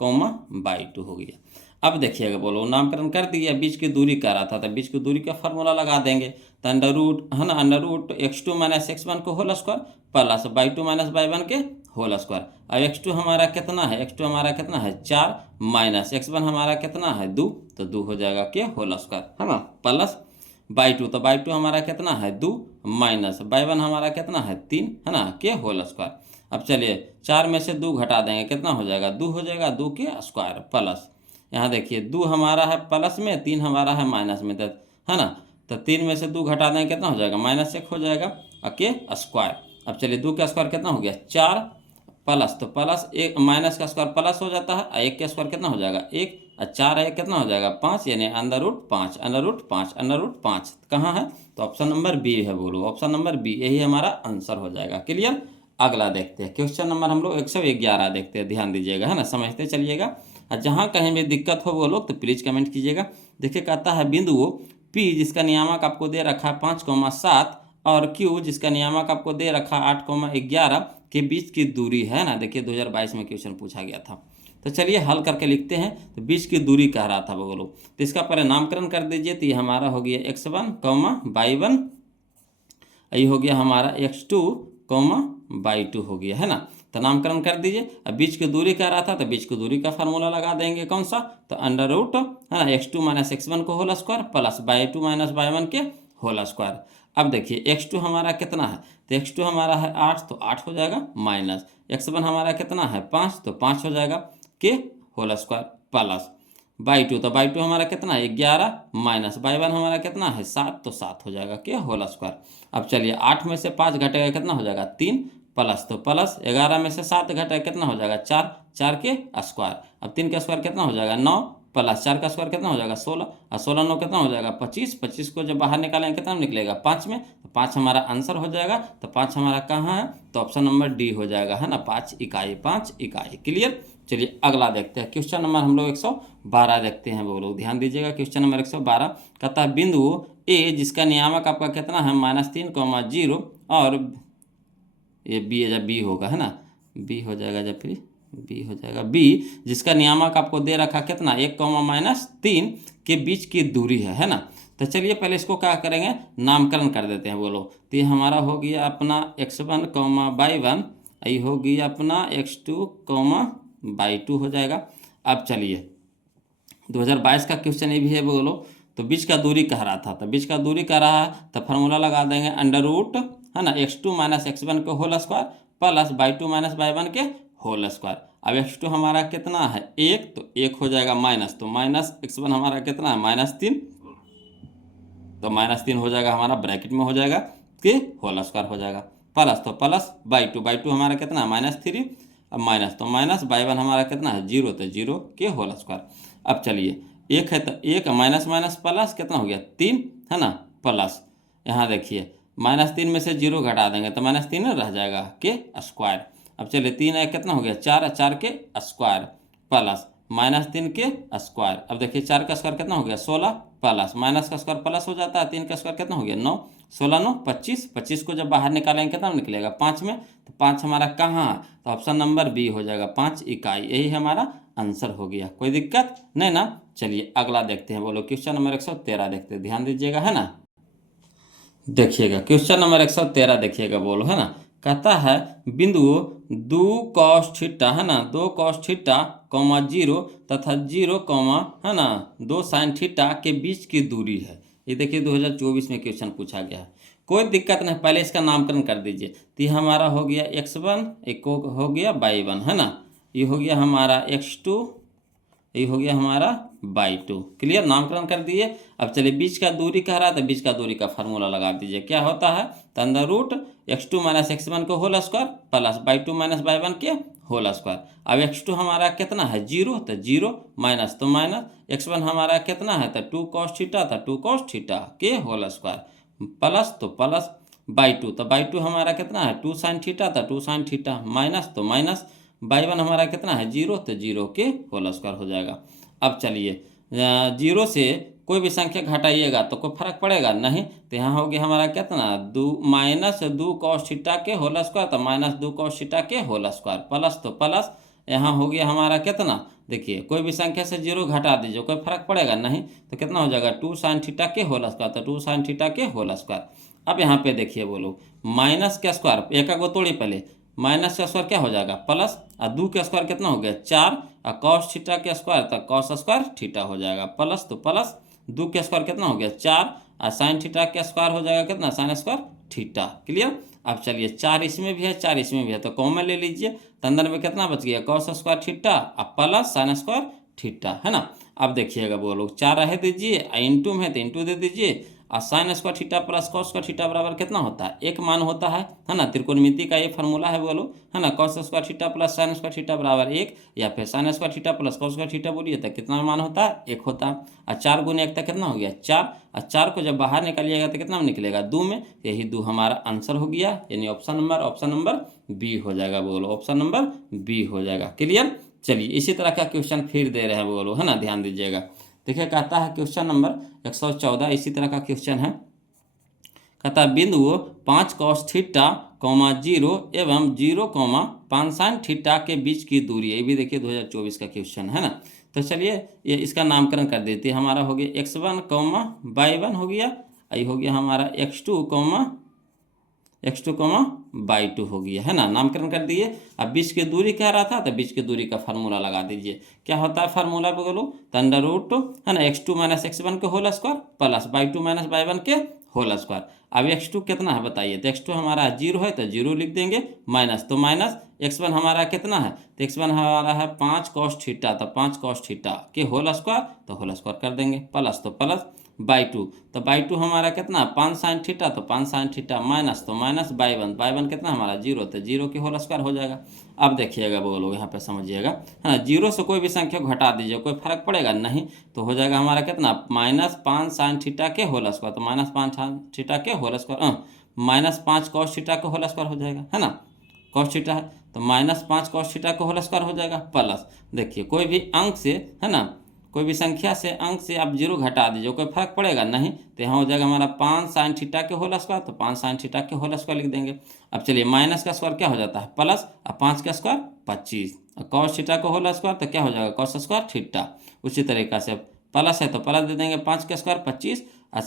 y2 हो गया। अब देखिएगा बोलो नामकरण कर दिया, बीच की दूरी कह रहा था, तो बीच की दूरी का फार्मूला लगा देंगे, तो अंडर रूट है ना, under root x2 minus x1 को whole square plus y2 minus y1 के होल स्क्वायर। अब x2 हमारा कितना है, x2 हमारा कितना है 4 माइनस x1 हमारा कितना है 2, तो 2 हो जाएगा के होल स्क्वायर, है ना, प्लस y2, तो y2 हमारा कितना है 2 माइनस y1 हमारा कितना है 3, है ना, के होल स्क्वायर। अब चलिए 4 में से 2 घटा देंगे कितना हो जाएगा 2 हो जाएगा, 2 के स्क्वायर प्लस यहाँ देखिए 2 हमारा है प्लस में, 3 हमारा है माइनस में, है ना, तो 3 में से 2 घटा देंगे कितना हो जाएगा -1 हो जाएगा के स्क्वायर। अब चलिए 2 का स्क्वायर कितना हो गया 4 प्लस, तो प्लस एक माइनस का स्क्वायर प्लस हो जाता है, 1 का स्क्वायर कितना हो जाएगा 1 और 4 1 कितना हो जाएगा 5, यानी under root 5, under root 5, under root 5 कहाँ है, तो ऑप्शन नंबर बी है, बोलो ऑप्शन नंबर बी, यही हमारा आंसर हो जाएगा। क्लियर। अगला देखते हैं क्वेश्चन नंबर हम लोग 111 देखते हैं, ध्यान दीजिएगा, है ना, समझते चलिएगा, और जहाँ कहीं भी दिक्कत हो वो लोग तो प्लीज़ कमेंट कीजिएगा। देखिए कहता है बिंदुओं P जिसका नियामक आपको दे रखा 5,7 और Q जिसका नियामक आपको दे रखा 8,11 के बीच की दूरी है ना। देखिए 2022 में क्वेश्चन पूछा गया था, तो चलिए हल करके लिखते हैं। तो बीच की दूरी कह रहा था वो लोग, तो इसका पहले नामकरण कर दीजिए, तो ये हमारा हो गया x1, y1, ये हो गया हमारा x2, y2 हो गया, है ना। तो नामकरण कर दीजिए। अब बीच की दूरी कह रहा था, तो बीच की दूरी का फार्मूला लगा देंगे कौन सा, तो अंडर रूट है ना x2 माइनस x1 को whole square plus y2 minus y1 के होल स्क्वायर। अब देखिए x2 हमारा कितना है, तो x2 हमारा है 8, तो 8 हो जाएगा माइनस x1 हमारा कितना है 5, तो 5 हो जाएगा के होल स्क्वायर प्लस y2, तो y2 हमारा कितना है 11 माइनस y1 हमारा कितना है 7, तो 7 हो जाएगा के होल स्क्वायर। अब चलिए 8 में से 5 घटेगा कितना हो जाएगा 3 प्लस, तो प्लस 11 में से 7 घटेगा कितना हो जाएगा 4, 4 के स्क्वायर। अब 3 का स्क्वायर कितना हो जाएगा 9 प्लस 4 का स्क्वायर कितना हो जाएगा 16, और 16 9 कितना हो जाएगा 25, 25 को जब बाहर निकालेंगे कितना निकलेगा 5 में, तो 5 हमारा आंसर हो जाएगा। तो 5 हमारा कहाँ है, तो ऑप्शन नंबर डी हो जाएगा, है ना, 5 इकाई, 5 इकाई। क्लियर। चलिए अगला देखते हैं क्वेश्चन नंबर हम लोग 112 देखते हैं, वो लोग ध्यान दीजिएगा। क्वेश्चन नंबर 112 कहता है बिंदु ए जिसका नियामक आपका कितना है -3,0 और ये बी जब बी होगा, है ना, बी हो जाएगा, जब फिर बी हो जाएगा बी जिसका नियामक आपको दे रखा कितना 1,-3 के बीच की दूरी है ना। तो चलिए पहले इसको क्या करेंगे, नामकरण कर देते हैं वो लोग। तो ये हमारा हो गया अपना x1, y1, ये हो गया अपना x2, y2 हो जाएगा। अब चलिए 2022 का क्वेश्चन ये भी है बोलो, तो बीच का दूरी कह रहा था, तो बीच का दूरी कह रहा है, तो फार्मूला लगा देंगे अंडर रूट है ना x2 माइनस x1 के whole square plus y2 minus y1 के होल स्क्वायर। अब x2 हमारा कितना है 1, तो 1 हो जाएगा माइनस, तो माइनस x1 हमारा कितना है -3, तो -3 हो जाएगा हमारा ब्रैकेट में हो जाएगा कि होल स्क्वायर हो जाएगा प्लस, तो प्लस y2 हमारा कितना है -3, अब माइनस, तो माइनस y1 हमारा कितना है 0, तो 0 के होल स्क्वायर। अब चलिए 1 है, तो 1 माइनस माइनस प्लस कितना हो गया 3, है ना, प्लस यहाँ देखिए -3 में से 0 घटा देंगे तो -3 रह जाएगा के स्क्वायर। अब चलिए 3 है कितना हो गया 4, 4 के स्क्वायर प्लस -3 के स्क्वायर। अब देखिए 4 का स्क्वायर कितना हो गया 16 प्लस माइनस का स्क्वायर प्लस हो जाता है, 3 का स्क्वायर कितना हो गया 9, 16 9 25, 25 को जब बाहर निकालेंगे कितना निकलेगा 5 में, तो 5 हमारा कहाँ है, तो ऑप्शन नंबर बी हो जाएगा 5 इकाई, यही हमारा आंसर हो गया। कोई दिक्कत नहीं ना। चलिए अगला देखते हैं, बोलो क्वेश्चन नंबर 113 देखते हैं, ध्यान दीजिएगा, है ना। देखिएगा क्वेश्चन नंबर 113 देखिएगा, बोलो, है ना। कहता है बिंदुओं 2 cos थीटा, है ना, 2 cos थीटा, 0 तथा 0, है ना, 2 sin थीटा के बीच की दूरी है। ये देखिए 2024 में क्वेश्चन पूछा गया है। कोई दिक्कत नहीं, पहले इसका नामकरण कर दीजिए। तो ये हमारा हो गया x1, एक हो गया y1, है ना, ये हो गया हमारा x2, ये हो गया हमारा y2। क्लियर, नामकरण कर दिए। अब चलिए बीच का दूरी कह रहा है तो बीच का दूरी का फार्मूला लगा दीजिए। क्या होता है, तो under root x2 minus x1 को whole square plus y2 minus y1 के होल स्क्वायर। अब x2 हमारा कितना है 0, तो 0 माइनस तो माइनस, x1 हमारा कितना है तो 2 cos थीटा, तो 2 cos थीटा के होल स्क्वायर प्लस तो प्लस y2, तो y2 हमारा कितना है 2 sin थीटा, तो 2 sin थीटा माइनस तो माइनस y1 हमारा कितना है 0, तो 0 के होल स्क्वायर हो जाएगा। अब चलिए 0 से कोई भी संख्या घटाइएगा तो कोई फर्क पड़ेगा नहीं। तो यहाँ हो गया हमारा कितना 2 माइनस 2 cos थीटा के होल स्क्वायर, तो माइनस 2 cos थीटा के होल स्क्वायर प्लस तो प्लस, यहाँ हो गया हमारा कितना, देखिए कोई भी संख्या से 0 घटा दीजिए, कोई फर्क पड़ेगा नहीं। तो कितना हो जाएगा 2 sin थीटा के होल स्क्वायर, तो 2 sin थीटा के होल स्क्वायर। अब यहाँ पे देखिए, बोलो माइनस के स्क्वायर, एक को तोड़िए पहले, माइनस का स्क्वायर क्या हो जाएगा प्लस, और 2 का स्क्वायर कितना हो गया 4, और cos थीटा के स्क्वायर, तो cos स्क्वायर थीटा हो जाएगा प्लस तो प्लस, 2 का स्क्वायर कितना हो गया 4, और साइन थीटा का स्क्वायर हो जाएगा कितना साइन स्क्वायर थीटा। क्लियर। अब चलिए 4 इसमें भी है 4 इसमें भी है, तो कॉमन ले लीजिए, तो अंदर में कितना बच गया cos स्क्वायर थीटा और प्लस साइन स्क्वायर थीटा, है ना। अब देखिएगा, बोलो 4 रह दीजिए, इंटू में है तो इंटू दे दीजिए, और sine square theta plus cos square theta बराबर कितना होता है, एक मान होता है ना। त्रिकोणमिति का ये फार्मूला है, बोलो, है ना, cos square theta plus sine square theta बराबर 1, या फिर sine square theta plus cos square theta बोलिए तो कितना मान होता है 1 होता है। और 4 गुने 1 तक कितना हो गया 4, और 4 को जब बाहर निकालिएगा तो कितना में निकलेगा 2 में, यही 2 हमारा आंसर हो गया, यानी ऑप्शन नंबर बी हो जाएगा। बोलो ऑप्शन नंबर बी हो जाएगा। क्लियर। चलिए इसी तरह का क्वेश्चन फिर दे रहे हैं, बोलो, है ना, ध्यान दीजिएगा। देखिए कहता है क्वेश्चन नंबर 114 इसी तरह का क्वेश्चन है। कहता है बिंदुओं 5 cos थीटा, 0 एवं 0, 5 sin थीटा के बीच की दूरी है। ये भी देखिए 2024 का क्वेश्चन है ना। तो चलिए ये इसका नामकरण कर देते हैं। हमारा हो गया x1, y1 हो गया, ये हो गया हमारा x2, y2 हो गया, है ना, नामकरण कर दिए। अब बीच की दूरी कह रहा था तो बीच की दूरी का फार्मूला लगा दीजिए। क्या होता है फार्मूला, बोलो, तो अंडर रूट, है ना, x2 माइनस x1 के whole square plus y2 minus y1 के होल स्क्वायर। अब x2 कितना है बताइए, तो x2 हमारा 0 है तो 0 लिख देंगे, माइनस तो माइनस, x1 हमारा कितना है, तो x1 हमारा है 5 cos थीटा, तो 5 cos थीटा के होल स्क्वायर, तो होल स्क्वायर कर देंगे, प्लस तो प्लस y2, तो y2 हमारा कितना 5 sin थीटा, तो 5 sin थीटा माइनस तो माइनस y1 कितना हमारा 0, तो 0 के होल स्क्वायर हो जाएगा। अब देखिएगा, बोलो यहाँ पे समझिएगा, है ना, 0 से कोई भी संख्या को हटा दीजिए, कोई फर्क पड़ेगा नहीं। तो हो जाएगा हमारा कितना माइनस 5 sin थीटा के होल स्क्वायर, तो माइनस 5 sin थीटा के whole square, minus 5 cos theta का होल स्क्वायर हो जाएगा, है ना, cos थीटा है तो माइनस 5 cos थीटा का होल स्क्वायर हो जाएगा प्लस, देखिए कोई भी अंक से, है ना, कोई भी संख्या से अंक से आप 0 घटा दीजिए, कोई फर्क पड़ेगा नहीं। तो यहाँ हो जाएगा हमारा 5 sin थीटा के होल स्क्वायर, तो 5 sin थीटा के होल स्क्वायर लिख देंगे। अब चलिए माइनस का स्क्वायर क्या हो जाता है प्लस, और 5 का स्क्वायर 25, और cos थीटा का होल स्क्वायर तो क्या हो जाएगा cos स्क्वायर थीटा। उसी तरीक़ा से प्लस है तो प्लस दे देंगे, 5 का स्क्वायर 25, और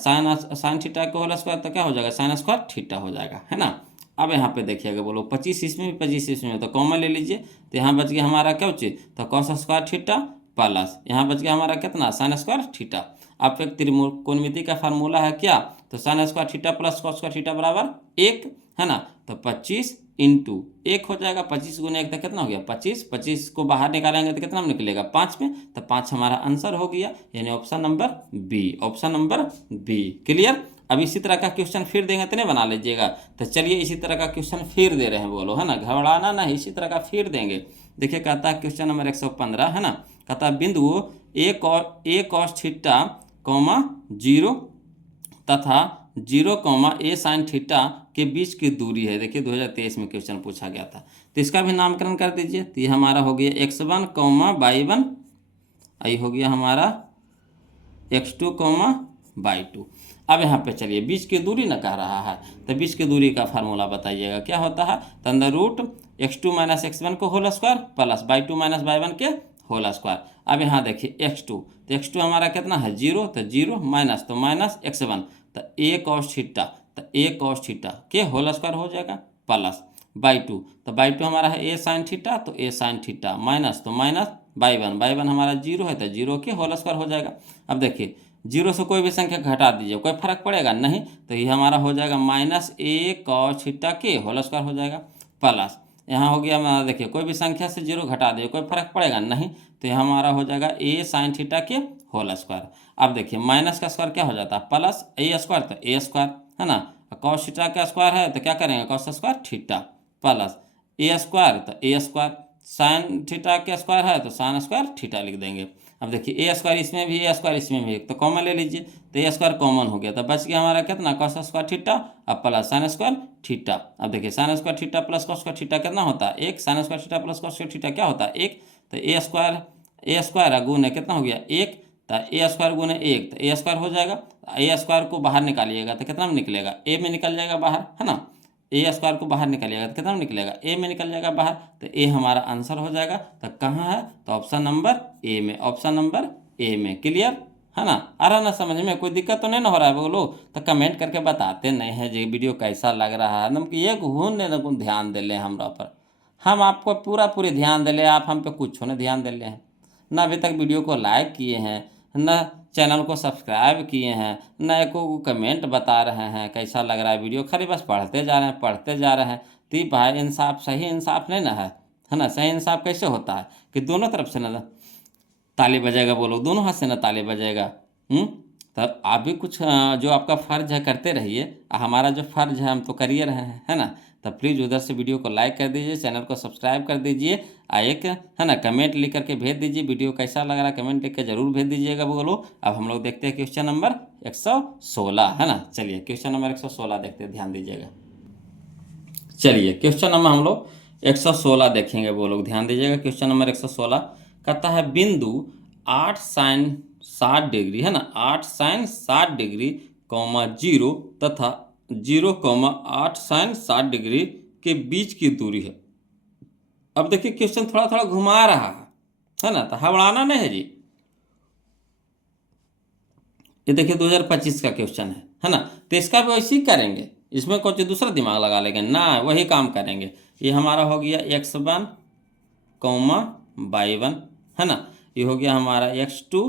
साइन थीटा का होल स्क्वायर तो क्या हो जाएगा साइन स्क्वायर थीटा हो जाएगा, है ना। अब यहाँ पे देखिएगा, बोलो 25 इसमें भी 25 इसमें, तो कॉमन ले लीजिए, तो यहाँ बच गया हमारा क्या चीज, तो cos स्क्वायर थीटा प्लस यहाँ बच गया हमारा कितना साइन स्क्वायर थीटा। अब एक त्रिकोणमिति का फार्मूला है क्या, तो sine square theta plus cos square theta बराबर 1, है ना, तो 25 इंटू 1 हो जाएगा, 25 गुने 1 तक कितना हो गया 25, 25 को बाहर निकालेंगे तो कितना निकलेगा 5 में, तो 5 हमारा आंसर हो गया, यानी option number B, option number B. Clear. अब इसी तरह का क्वेश्चन फिर देंगे तो नहीं बना लीजिएगा। तो चलिए इसी तरह का क्वेश्चन फिर दे रहे हैं, बोलो, है ना, घबराना नहीं, इसी तरह का फिर देंगे। देखिए कहता है क्वेश्चन नंबर 115, है ना, कहता है बिंदु ए cos थीटा, 0 तथा 0, a sin थीटा के बीच की दूरी है। देखिए 2023 में क्वेश्चन पूछा गया था, तो इसका भी नामकरण कर दीजिए। तो ये हमारा हो गया x1, y1, ये हो गया हमारा x2, y2। अब यहाँ पे चलिए बीच की दूरी न कह रहा है, तो बीच की दूरी का फार्मूला बताइएगा क्या होता है, तो under root x2 minus x1 को whole square plus y2 minus y1 के होल स्क्वायर। अब यहाँ देखिए x2, तो x2 हमारा कितना है 0, तो 0 माइनस, तो माइनस x1, तो a cos थीटा, तो a cos थीटा के होल स्क्वायर हो जाएगा प्लस बाई 2, तो बाई 2 हमारा है a साइन थीटा, तो a साइन थीटा माइनस, तो माइनस बाई 1 हमारा 0 है, तो 0 के होल स्क्वायर हो जाएगा। अब देखिए 0 से कोई भी संख्या घटा दीजिए, कोई फर्क पड़ेगा नहीं, तो ये हमारा हो जाएगा माइनस a cos थीटा के होल स्क्वायर हो जाएगा प्लस यहाँ हो गया हमारा, देखिए कोई भी संख्या से 0 घटा दीजिए, कोई फर्क पड़ेगा नहीं, तो यह हमारा हो जाएगा a साइन थीटा के होल स्क्वायर। अब देखिए माइनस का स्क्वायर क्या हो जाता है प्लस a स्क्वायर, तो a स्क्वायर है ना, कॉस थीटा का स्क्वायर है तो क्या करेंगे cos square theta plus a square, तो a स्क्वायर साइन थीटा का स्क्वायर है तो साइन स्क्वायर थीटा लिख देंगे। अब देखिए a स्क्वायर इसमें भी a स्क्वायर इसमें भी, तो कॉमन ले लीजिए, तो a स्क्वायर कॉमन हो गया, तो बच गया हमारा कितना कॉस स्क्वायर थीटा अब प्लस साइन स्क्वायर थीटा। अब देखिए sine square theta plus cos square theta कितना होता है 1, sine square theta plus cos square theta क्या होता है 1, तो a स्क्वायर गुने कितना हो गया 1, तो a स्क्वायर गुने 1, तो a स्क्वायर हो जाएगा। a स्क्वायर को बाहर निकालिएगा तो कितना में निकलेगा a में निकल जाएगा बाहर है ना, a स्क्वायर को बाहर निकालिएगा तो कितना में निकलेगा a में निकल जाएगा बाहर, तो a हमारा आंसर हो जाएगा। तो कहाँ है, तो ऑप्शन नंबर a में, ऑप्शन नंबर a में। क्लियर है ना, आ रहा ना समझ में, कोई दिक्कत तो नहीं ना हो रहा है वो लोग, तो कमेंट करके बताते नहीं है जी वीडियो कैसा लग रहा है, एकदम कि ये घूमने को ध्यान दे ले हमरा पर, हम आपको पूरी ध्यान दे ले, आप हम पे कुछ ना ध्यान दे ले हैं ना, अभी तक वीडियो को लाइक किए हैं ना, चैनल को सब्सक्राइब किए हैं ना, एको कमेंट बता रहे हैं कैसा लग रहा है वीडियो, खाली बस पढ़ते जा रहे हैं पढ़ते जा रहे हैं। तो भाई इंसाफ, सही इंसाफ नहीं ना है ना, सही इंसाफ कैसे होता है कि दोनों तरफ से ना ताली बजाएगा, बोलो दोनों हाथ से ना ताली बजाएगा। तब आप भी कुछ जो आपका फ़र्ज है करते रहिए, हमारा जो फ़र्ज है हम तो कर ही रहे हैं है ना, तब प्लीज़ उधर से वीडियो को लाइक कर दीजिए, चैनल को सब्सक्राइब कर दीजिए, एक है ना कमेंट लिख करके भेज दीजिए, वीडियो कैसा लग रहा है कमेंट लिख के जरूर भेज दीजिएगा बोलो। अब हम लोग देखते हैं क्वेश्चन नंबर 116 है ना, चलिए क्वेश्चन नंबर 116 देखते हैं, ध्यान दीजिएगा। चलिए क्वेश्चन नंबर हम लोग 116 देखेंगे, वो लोग ध्यान दीजिएगा। क्वेश्चन नंबर 116 कहता है बिंदु 8 साइन 60 डिग्री है ना, 8 साइन 60 डिग्री कॉमा 0 तथा 0,8 साइन 60 डिग्री के बीच की दूरी है। अब देखिए क्वेश्चन थोड़ा थोड़ा घुमा रहा है ना, तो हबड़ाना नहीं है जी। ये देखिए 2025 का क्वेश्चन है ना, तो इसका भी वैसे ही करेंगे, इसमें कुछ दूसरा दिमाग लगा लेंगे ना, वही काम करेंगे। ये हमारा हो गया x1 कॉमा y1 है ना, ये हो गया हमारा x2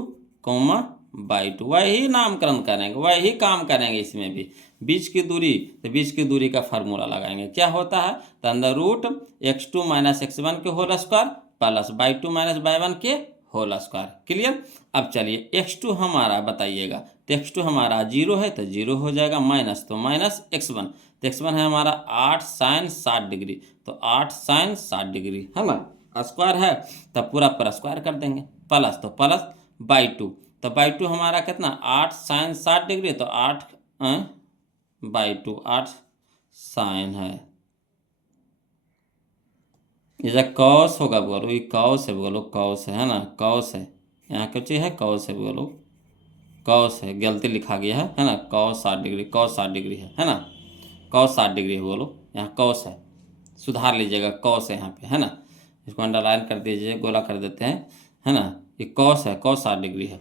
कॉमा y2, वही नामकरण करेंगे, वही काम करेंगे इसमें भी। बीच की दूरी, तो बीच की दूरी का फार्मूला लगाएंगे, क्या होता है, तो अंदर रूट x2 माइनस x1 के whole square plus y2 minus y1 के होल स्क्वायर। क्लियर। अब चलिए x2 हमारा बताइएगा, तो x2 हमारा 0 है तो 0 हो जाएगा, माइनस तो माइनस x1, तो x1 है हमारा 8 साइन 60 डिग्री, तो 8 साइन 60 डिग्री है ना, स्क्वायर है तो पूरा पर स्क्वायर कर देंगे, प्लस तो प्लस y2, तो y2 हमारा कितना 8 साइन 60 डिग्री, तो 8 y2 8 साइन है, ये कॉस होगा बोलो, ये कॉस है बोलो, कॉस है ना, कॉस है, यहाँ क्या चीज़ है कॉस है बोलो, कॉस है, गलती लिखा गया है ना, कॉस 60 डिग्री, कॉस 60 डिग्री है ना, कॉस 60 डिग्री है बोलो, यहाँ कॉस है, सुधार लीजिएगा कॉस है यहाँ पे है ना, इसको अंडरलाइन कर दीजिए, गोला कर देते हैं है ना, ये कॉस है, कॉस 60 डिग्री है।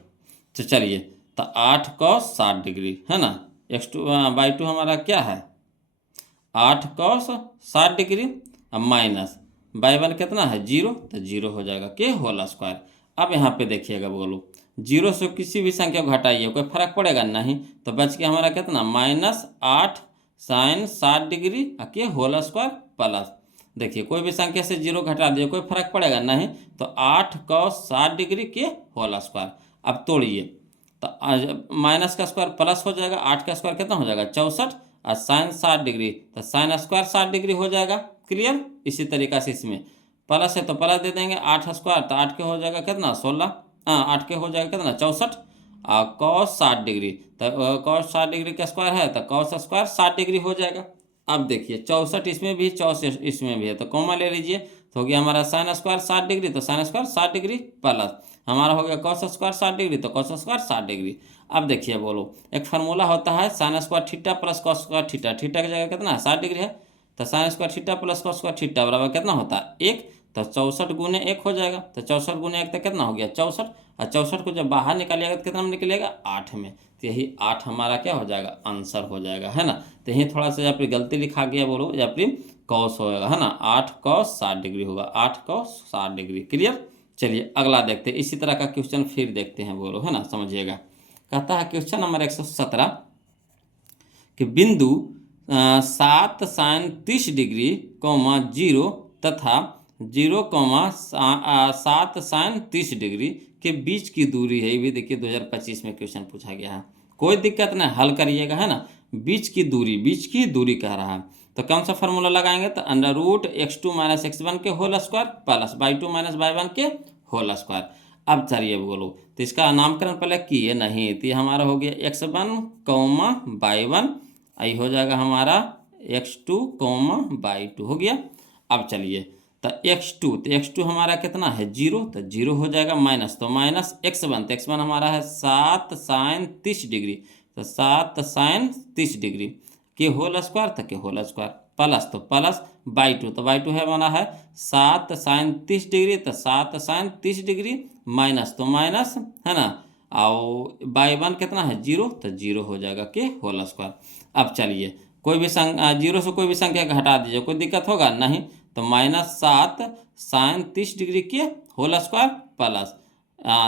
तो चलिए तो 8 कॉस 60 डिग्री है ना, x2 y2 हमारा क्या है 8 कॉस 60 डिग्री, अब माइनस y1 कितना है 0, तो 0 हो जाएगा के होल स्क्वायर। अब यहाँ पे देखिएगा बोलो 0 से किसी भी संख्या को घटाइए, कोई फर्क पड़ेगा नहीं, तो बच के हमारा कितना माइनस 8 साइन 60 डिग्री के होल स्क्वायर प्लस, देखिए कोई भी संख्या से 0 घटा दिए कोई फर्क पड़ेगा नहीं, तो 8 कॉस 60 डिग्री के होल स्क्वायर। अब तोड़िए तो माइनस का स्क्वायर प्लस हो जाएगा, 8 का स्क्वायर कितना हो जाएगा 64, और साइन 60 डिग्री तो साइन स्क्वायर 60 डिग्री हो जाएगा। क्लियर। इसी तरीक़ा से इसमें प्लस है तो प्लस दे देंगे, 8 स्क्वायर तो 8 के हो जाएगा कितना 16, 8 के हो जाएगा कितना 64, और कॉस 60 डिग्री तो कॉस 60 डिग्री का स्क्वायर है तो कॉस स्क्वायर 60 डिग्री हो जाएगा। अब देखिए 64 इसमें भी 64 इसमें भी है, तो कॉमा ले लीजिए, तो हो गया हमारा साइन स्क्वायर 60 डिग्री, तो साइन स्क्वायर 60 डिग्री प्लस हमारा हो गया कॉस स्क्वायर 60 डिग्री, तो कॉस स्क्वायर 60 डिग्री। अब देखिए बोलो एक फार्मूला होता है sine square theta plus cos square theta, theta की जगह कितना है 60 डिग्री है, तो sine square theta plus cos square theta बराबर कितना होता है 1, तो 64 गुने 1 हो जाएगा। तो 64 गुने 1 तो कितना हो गया 64, और 64 को जब बाहर निकालिएगा तो कितना में निकलेगा 8 में। तो यही 8 हमारा क्या हो जाएगा आंसर हो जाएगा, है ना। तो यही थोड़ा सा यहाँ पर गलती लिखा गया बोलो, या फिर कॉस होगा, है ना। 8 cos 60 डिग्री होगा, 8 cos 60 डिग्री। क्लियर। चलिए अगला देखते हैं, इसी तरह का क्वेश्चन फिर देखते हैं बोलो, है ना, समझिएगा। कहता है क्वेश्चन नंबर 117 कि बिंदु 7 sin 30 डिग्री, 0 तथा 0, 7 sin 30 डिग्री के बीच की दूरी है। ये भी देखिए 2025 में क्वेश्चन पूछा गया है। कोई दिक्कत नहीं, हल करिएगा, है ना। बीच की दूरी कह रहा है, तो कौन सा फार्मूला लगाएंगे, तो √(x2 - x1) के whole square plus y2 - y1 के होल स्क्वायर। अब चलिए बोलो, तो इसका नामकरण पहले किए नहीं, तो ये हमारा हो गया x1, y1, आई हो जाएगा हमारा x2, y2 हो गया। अब चलिए तो x2, तो x2 हमारा कितना है 0, तो 0 हो जाएगा, माइनस तो माइनस x1, तो x1 हमारा है 7 sin 30 डिग्री, तो 7 sin 30 डिग्री के होल स्क्वायर, तो के होल स्क्वायर प्लस तो प्लस y2, तो y2 है बना है 7 sin 30 डिग्री, तो 7 sin 30 डिग्री माइनस तो माइनस, है ना। और y1 कितना है 0, तो 0 हो जाएगा के होल स्क्वायर। अब चलिए कोई भी संख्या 0 से कोई भी संख्या का हटा दीजिए, कोई दिक्कत होगा नहीं, तो -7 sin 30 डिग्री के होल स्क्वायर प्लस,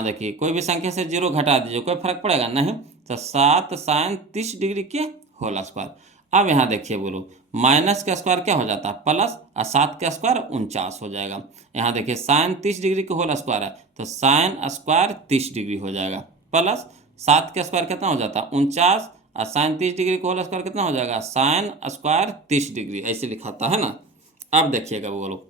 देखिए कोई भी संख्या से 0 घटा दीजिए, कोई फर्क पड़ेगा नहीं, तो 7 sin 30 डिग्री के होल स्क्वायर। अब यहाँ देखिए बोलो, माइनस का स्क्वायर क्या हो जाता है प्लस, और 7 का स्क्वायर 49 हो जाएगा। यहाँ देखिए sin 30 डिग्री के होल स्क्वायर है, तो sin स्क्वायर 30 डिग्री हो जाएगा प्लस 7 का स्क्वायर कितना हो जाता है 49, और sin 30 डिग्री का होल स्क्वायर कितना हो जाएगा sin स्क्वायर 30 डिग्री, ऐसे लिखाता है ना। अब देखिएगा बोलो,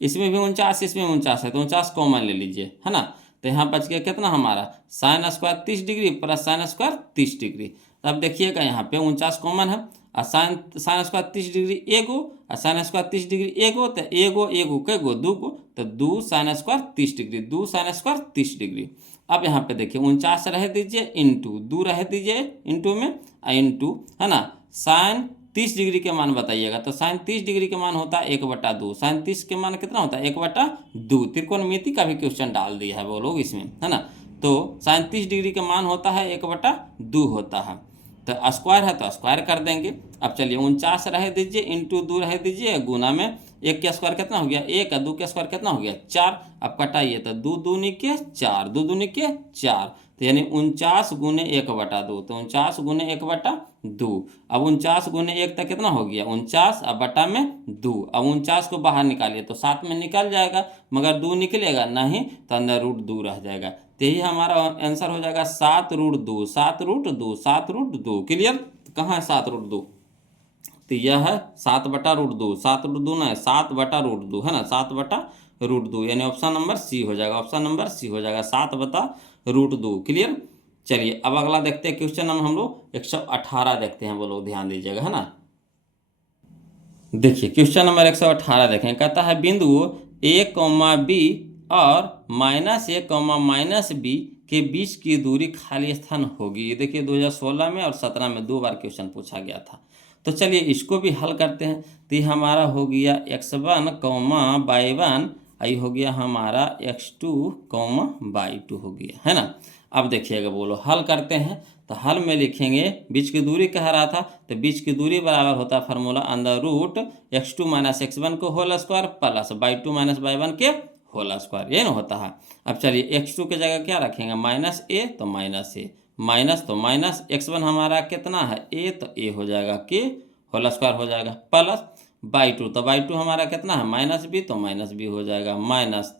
इसमें भी 49, इसमें 49 है, तो 49 कॉमन ले लीजिए, है ना। तो यहाँ बच गया कितना हमारा sin square 30 degree plus sin square 30 degree. अब देखिएगा यहाँ पे 49 कॉमन है, और sin स्क्वायर 30 डिग्री एगो, और sin स्क्वायर 30 डिग्री एगो, तो एगो कैगो दू को, तो 2 sin square 30 degree, 2 sin square 30 degree. अब यहाँ पे देखिए 49 रह दीजिए इंटू 2 रह दीजिए इंटू में इंटू, है ना, sin 30 डिग्री के मान बताइएगा, तो sin 30 डिग्री के मान होता है 1/2, sin 30 के मान कितना होता है 1/2। त्रिकोणमिति का भी क्वेश्चन डाल दिया है वो लोग इसमें, है ना। तो sin 30 डिग्री के मान होता है 1/2 होता है, तो स्क्वायर है तो स्क्वायर कर देंगे। अब चलिए 49 रह दीजिए इंटू 2 रह दीजिए, गुना में 1 का स्क्वायर कितना हो गया 1, और 2 का स्क्वायर कितना हो गया 4। अब कटाइए तो 2 दूनी के 4, 2 दूनी के 4, तो यानी 49 गुने 1/2, तो 49 गुने 1/2। अब 49 गुने 1 तक कितना हो गया 49, अब बटा में 2। अब 49 को बाहर निकालिए तो 7 में निकल जाएगा, मगर 2 निकलेगा नहीं, तो अंदर √2 रह जाएगा। तो यही हमारा आंसर हो जाएगा 7√2, 7√2, 7√2। क्लियर। कहाँ है 7√2, तो यह है 7/√2, 7√2 ना है 7/√2, है ना, 7/√2, यानी ऑप्शन नंबर सी हो जाएगा, ऑप्शन नंबर सी हो जाएगा 7/√2। क्लियर। चलिए अब अगला देखते हैं क्वेश्चन नंबर हम लोग 118 देखते हैं, वो लोग ध्यान दीजिएगा, है ना। देखिए क्वेश्चन नंबर 118 देखें, कहता है बिंदु a, b और -a, -b के बीच की दूरी खाली स्थान होगी। ये देखिए 2016 में और 17 में 2 बार क्वेश्चन पूछा गया था। तो चलिए इसको भी हल करते हैं। तो ये हमारा हो गया x1, y1, आई हो गया हमारा x2, y2 हो गया, है ना। अब देखिएगा बोलो हल करते हैं, तो हल में लिखेंगे बीच की दूरी कह रहा था, तो बीच की दूरी बराबर होता है फार्मूला √(x2 - x1) को whole square plus y2 - y1 के होल स्क्वायर, ये ना होता है। अब चलिए x2 की जगह क्या रखेंगे -a, तो -a, माइनस तो माइनस x1 हमारा कितना है a, तो a हो जाएगा के होल स्क्वायर हो जाएगा प्लस y2, तो y2 हमारा कितना है -b, तो -b हो जाएगा, माइनस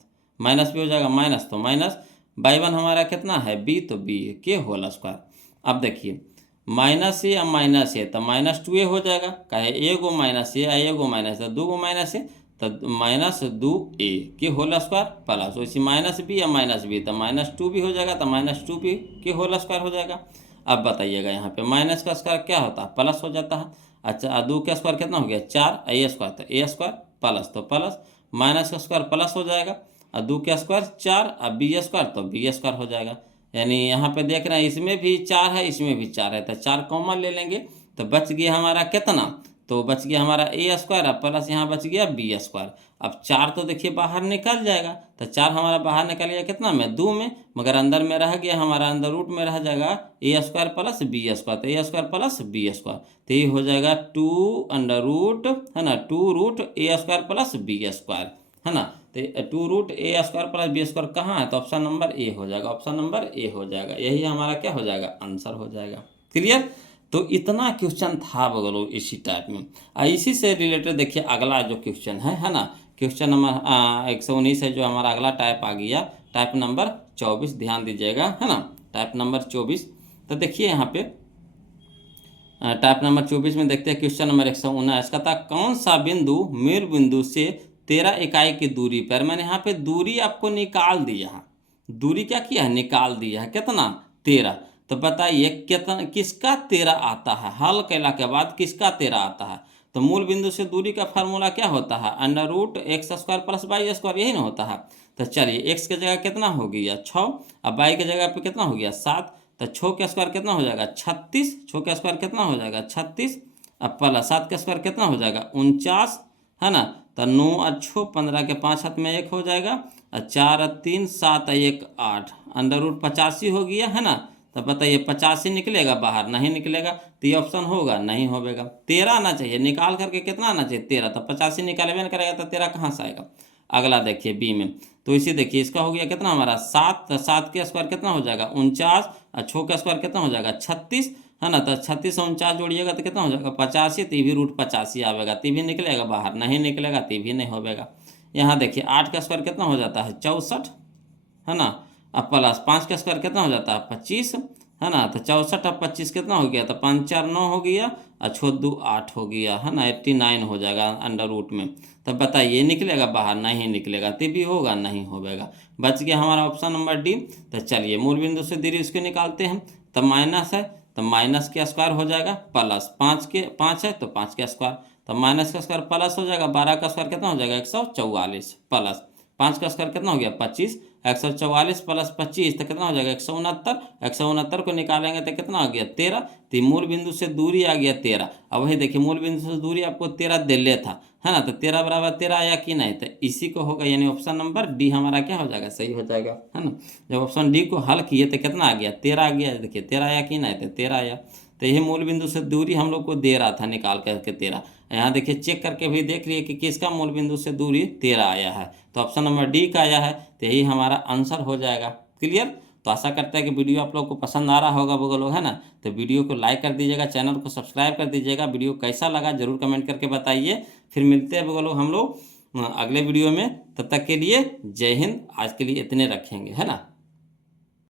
भी हो जाएगा, माइनस तो माइनस y1 हमारा कितना है b, तो b के होल स्क्वायर। अब देखिए -a या -a, तो -2a हो जाएगा, कहे एगो -a, एगो माइनस है, 2 गो -a, तो -2a के होल स्क्वायर प्लस वैसे -b या -b, तो -2 भी हो जाएगा, तो -2b के होल स्क्वायर हो जाएगा। अब बताइएगा यहाँ पे माइनस का स्क्वायर क्या होता है प्लस हो जाता है। अच्छा 2 का स्क्वायर कितना हो गया 4, a स्क्वायर, तो a स्क्वायर प्लस तो प्लस, माइनस का स्क्वायर प्लस हो जाएगा, और 2 का स्क्वायर 4, और b स्क्वायर, तो b स्क्वायर हो जाएगा। यानी यहाँ पे देख रहे हैं इसमें भी 4 है, इसमें भी 4 है, तो 4 कॉमन ले लेंगे, तो बच गया हमारा कितना तो बच गया हमारा ए स्क्वायर, अब प्लस यहाँ बच गया बी स्क्वायर। अब 4 तो देखिए बाहर निकल जाएगा, तो 4 हमारा बाहर निकल गया कितना में, 2 में, मगर अंदर में रह गया हमारा, अंदर रूट में रह जाएगा ए स्क्वायर प्लस बी स्क्वायर, तो ए स्क्वायर प्लस बी स्क्वायर, तो ये हो जाएगा 2 अंडर रूट, है ना, 2 रूट ए स्क्वायर प्लस बी स्क्वायर, है ना। तो 2 रूट ए स्क्वायर प्लस बी स्क्वायर कहाँ है, तो ऑप्शन नंबर ए हो जाएगा, ऑप्शन नंबर ए हो जाएगा, यही हमारा क्या हो जाएगा, आंसर हो जाएगा। क्लियर। तो इतना क्वेश्चन था बगलो इसी टाइप में। इसी से रिलेटेड देखिए अगला जो क्वेश्चन है ना, क्वेश्चन नंबर 119 है जो हमारा अगला टाइप आ गया, टाइप नंबर 24, ध्यान दीजिएगा, है ना, टाइप नंबर 24। तो देखिए यहाँ पे टाइप नंबर 24 में देखते हैं क्वेश्चन नंबर 119 का था, कौन सा बिंदु मूल बिंदु से 13 इकाई की दूरी पर, मैंने यहाँ पे दूरी आपको निकाल दिया है, दूरी क्या किया है, निकाल दिया है, कितना, 13। तो बताइए कितना, किसका 13 आता है, हल कैला के बाद किसका 13 आता है। तो मूल बिंदु से दूरी का फार्मूला क्या होता है, under root x square plus y square, यही ना होता है। तो चलिए एक्स की जगह कितना हो गया 6, अब वाई की जगह पे कितना हो गया 7, तो 6 का स्क्वायर कितना हो जाएगा 36, 6 का स्क्वायर कितना हो जाएगा 36, अब प्लस 7 का स्क्वायर कितना हो जाएगा 49, है ना। तो 9 और 6 15 के 5 हाथ में 1 हो जाएगा, और 4 और 3 7 और 1 8, अंडर रूट 85 हो गया, है ना। तो बताइए 85 निकलेगा बाहर, नहीं निकलेगा, तो ये ऑप्शन होगा, नहीं होगा। 13 आना चाहिए, निकाल करके कितना आना चाहिए 13, तो 85 निकालबे नहीं करेगा तो 13 कहाँ से आएगा। अगला देखिए बी में, तो इसी देखिए इसका हो गया कितना हमारा 7, तो 7 के स्क्वायर कितना हो जाएगा 49, और 6 का स्क्वायर कितना हो जाएगा 36, है ना। तो 36 और 49 जोड़िएगा तो कितना हो जाएगा 85, तो भी रूट 85 आवेगा, तो भी निकलेगा बाहर, नहीं निकलेगा तो भी नहीं होगा। यहाँ देखिए 8 का स्क्वायर कितना हो जाता है 64, है ना, अब प्लस 5 का स्क्वायर कितना हो जाता है 25, है ना। तो 64 अब 25 कितना हो गया, तो 5 4 9 हो गया, और 6 2 8 हो गया, है ना, 89 हो जाएगा अंडर रूट में। तब बताइए निकलेगा बाहर, नहीं निकलेगा, तो भी होगा, नहीं होगा। बच गया हमारा ऑप्शन नंबर डी। तो चलिए मूल बिंदु से दूरी उसको निकालते हैं, तब माइनस है तो माइनस का स्क्वायर हो जाएगा, प्लस 5 है तो 5 का स्क्वायर, तो माइनस का स्क्वायर प्लस हो जाएगा, 12 का स्क्वायर कितना हो जाएगा 144, प्लस 5 का स्क्वायर कितना हो गया 25, 144 प्लस 25 तो कितना हो जाएगा 169, 169 को निकालेंगे तो कितना आ गया 13, तो मूल बिंदु से दूरी आ गया 13। अब वही देखिए मूल बिंदु से दूरी आपको 13 दे ले था, है ना, तो 13 बराबर 13 आया कि नहीं, तो इसी को होगा, यानी ऑप्शन नंबर डी हमारा क्या हो जाएगा, सही हो जाएगा, है ना। जब ऑप्शन डी को हल किए तो कितना आ गया 13 आ गया, देखिए 13 आया कि नहीं, तो 13 आया। तो यही मूल बिंदु से दूरी हम लोग को दे रहा था निकाल करके 13। यहाँ देखिए चेक करके भी देख लिए कि किसका मूल बिंदु से दूरी 13 आया है, तो ऑप्शन नंबर डी का आया है, तो यही हमारा आंसर हो जाएगा। क्लियर। तो आशा करते हैं कि वीडियो आप लोग को पसंद आ रहा होगा वो लोग, है ना। तो वीडियो को लाइक कर दीजिएगा, चैनल को सब्सक्राइब कर दीजिएगा, वीडियो कैसा लगा जरूर कमेंट करके बताइए। फिर मिलते हैं वो लोग हम लोग अगले वीडियो में, तब तक के लिए जय हिंद। आज के लिए इतने रखेंगे, है ना।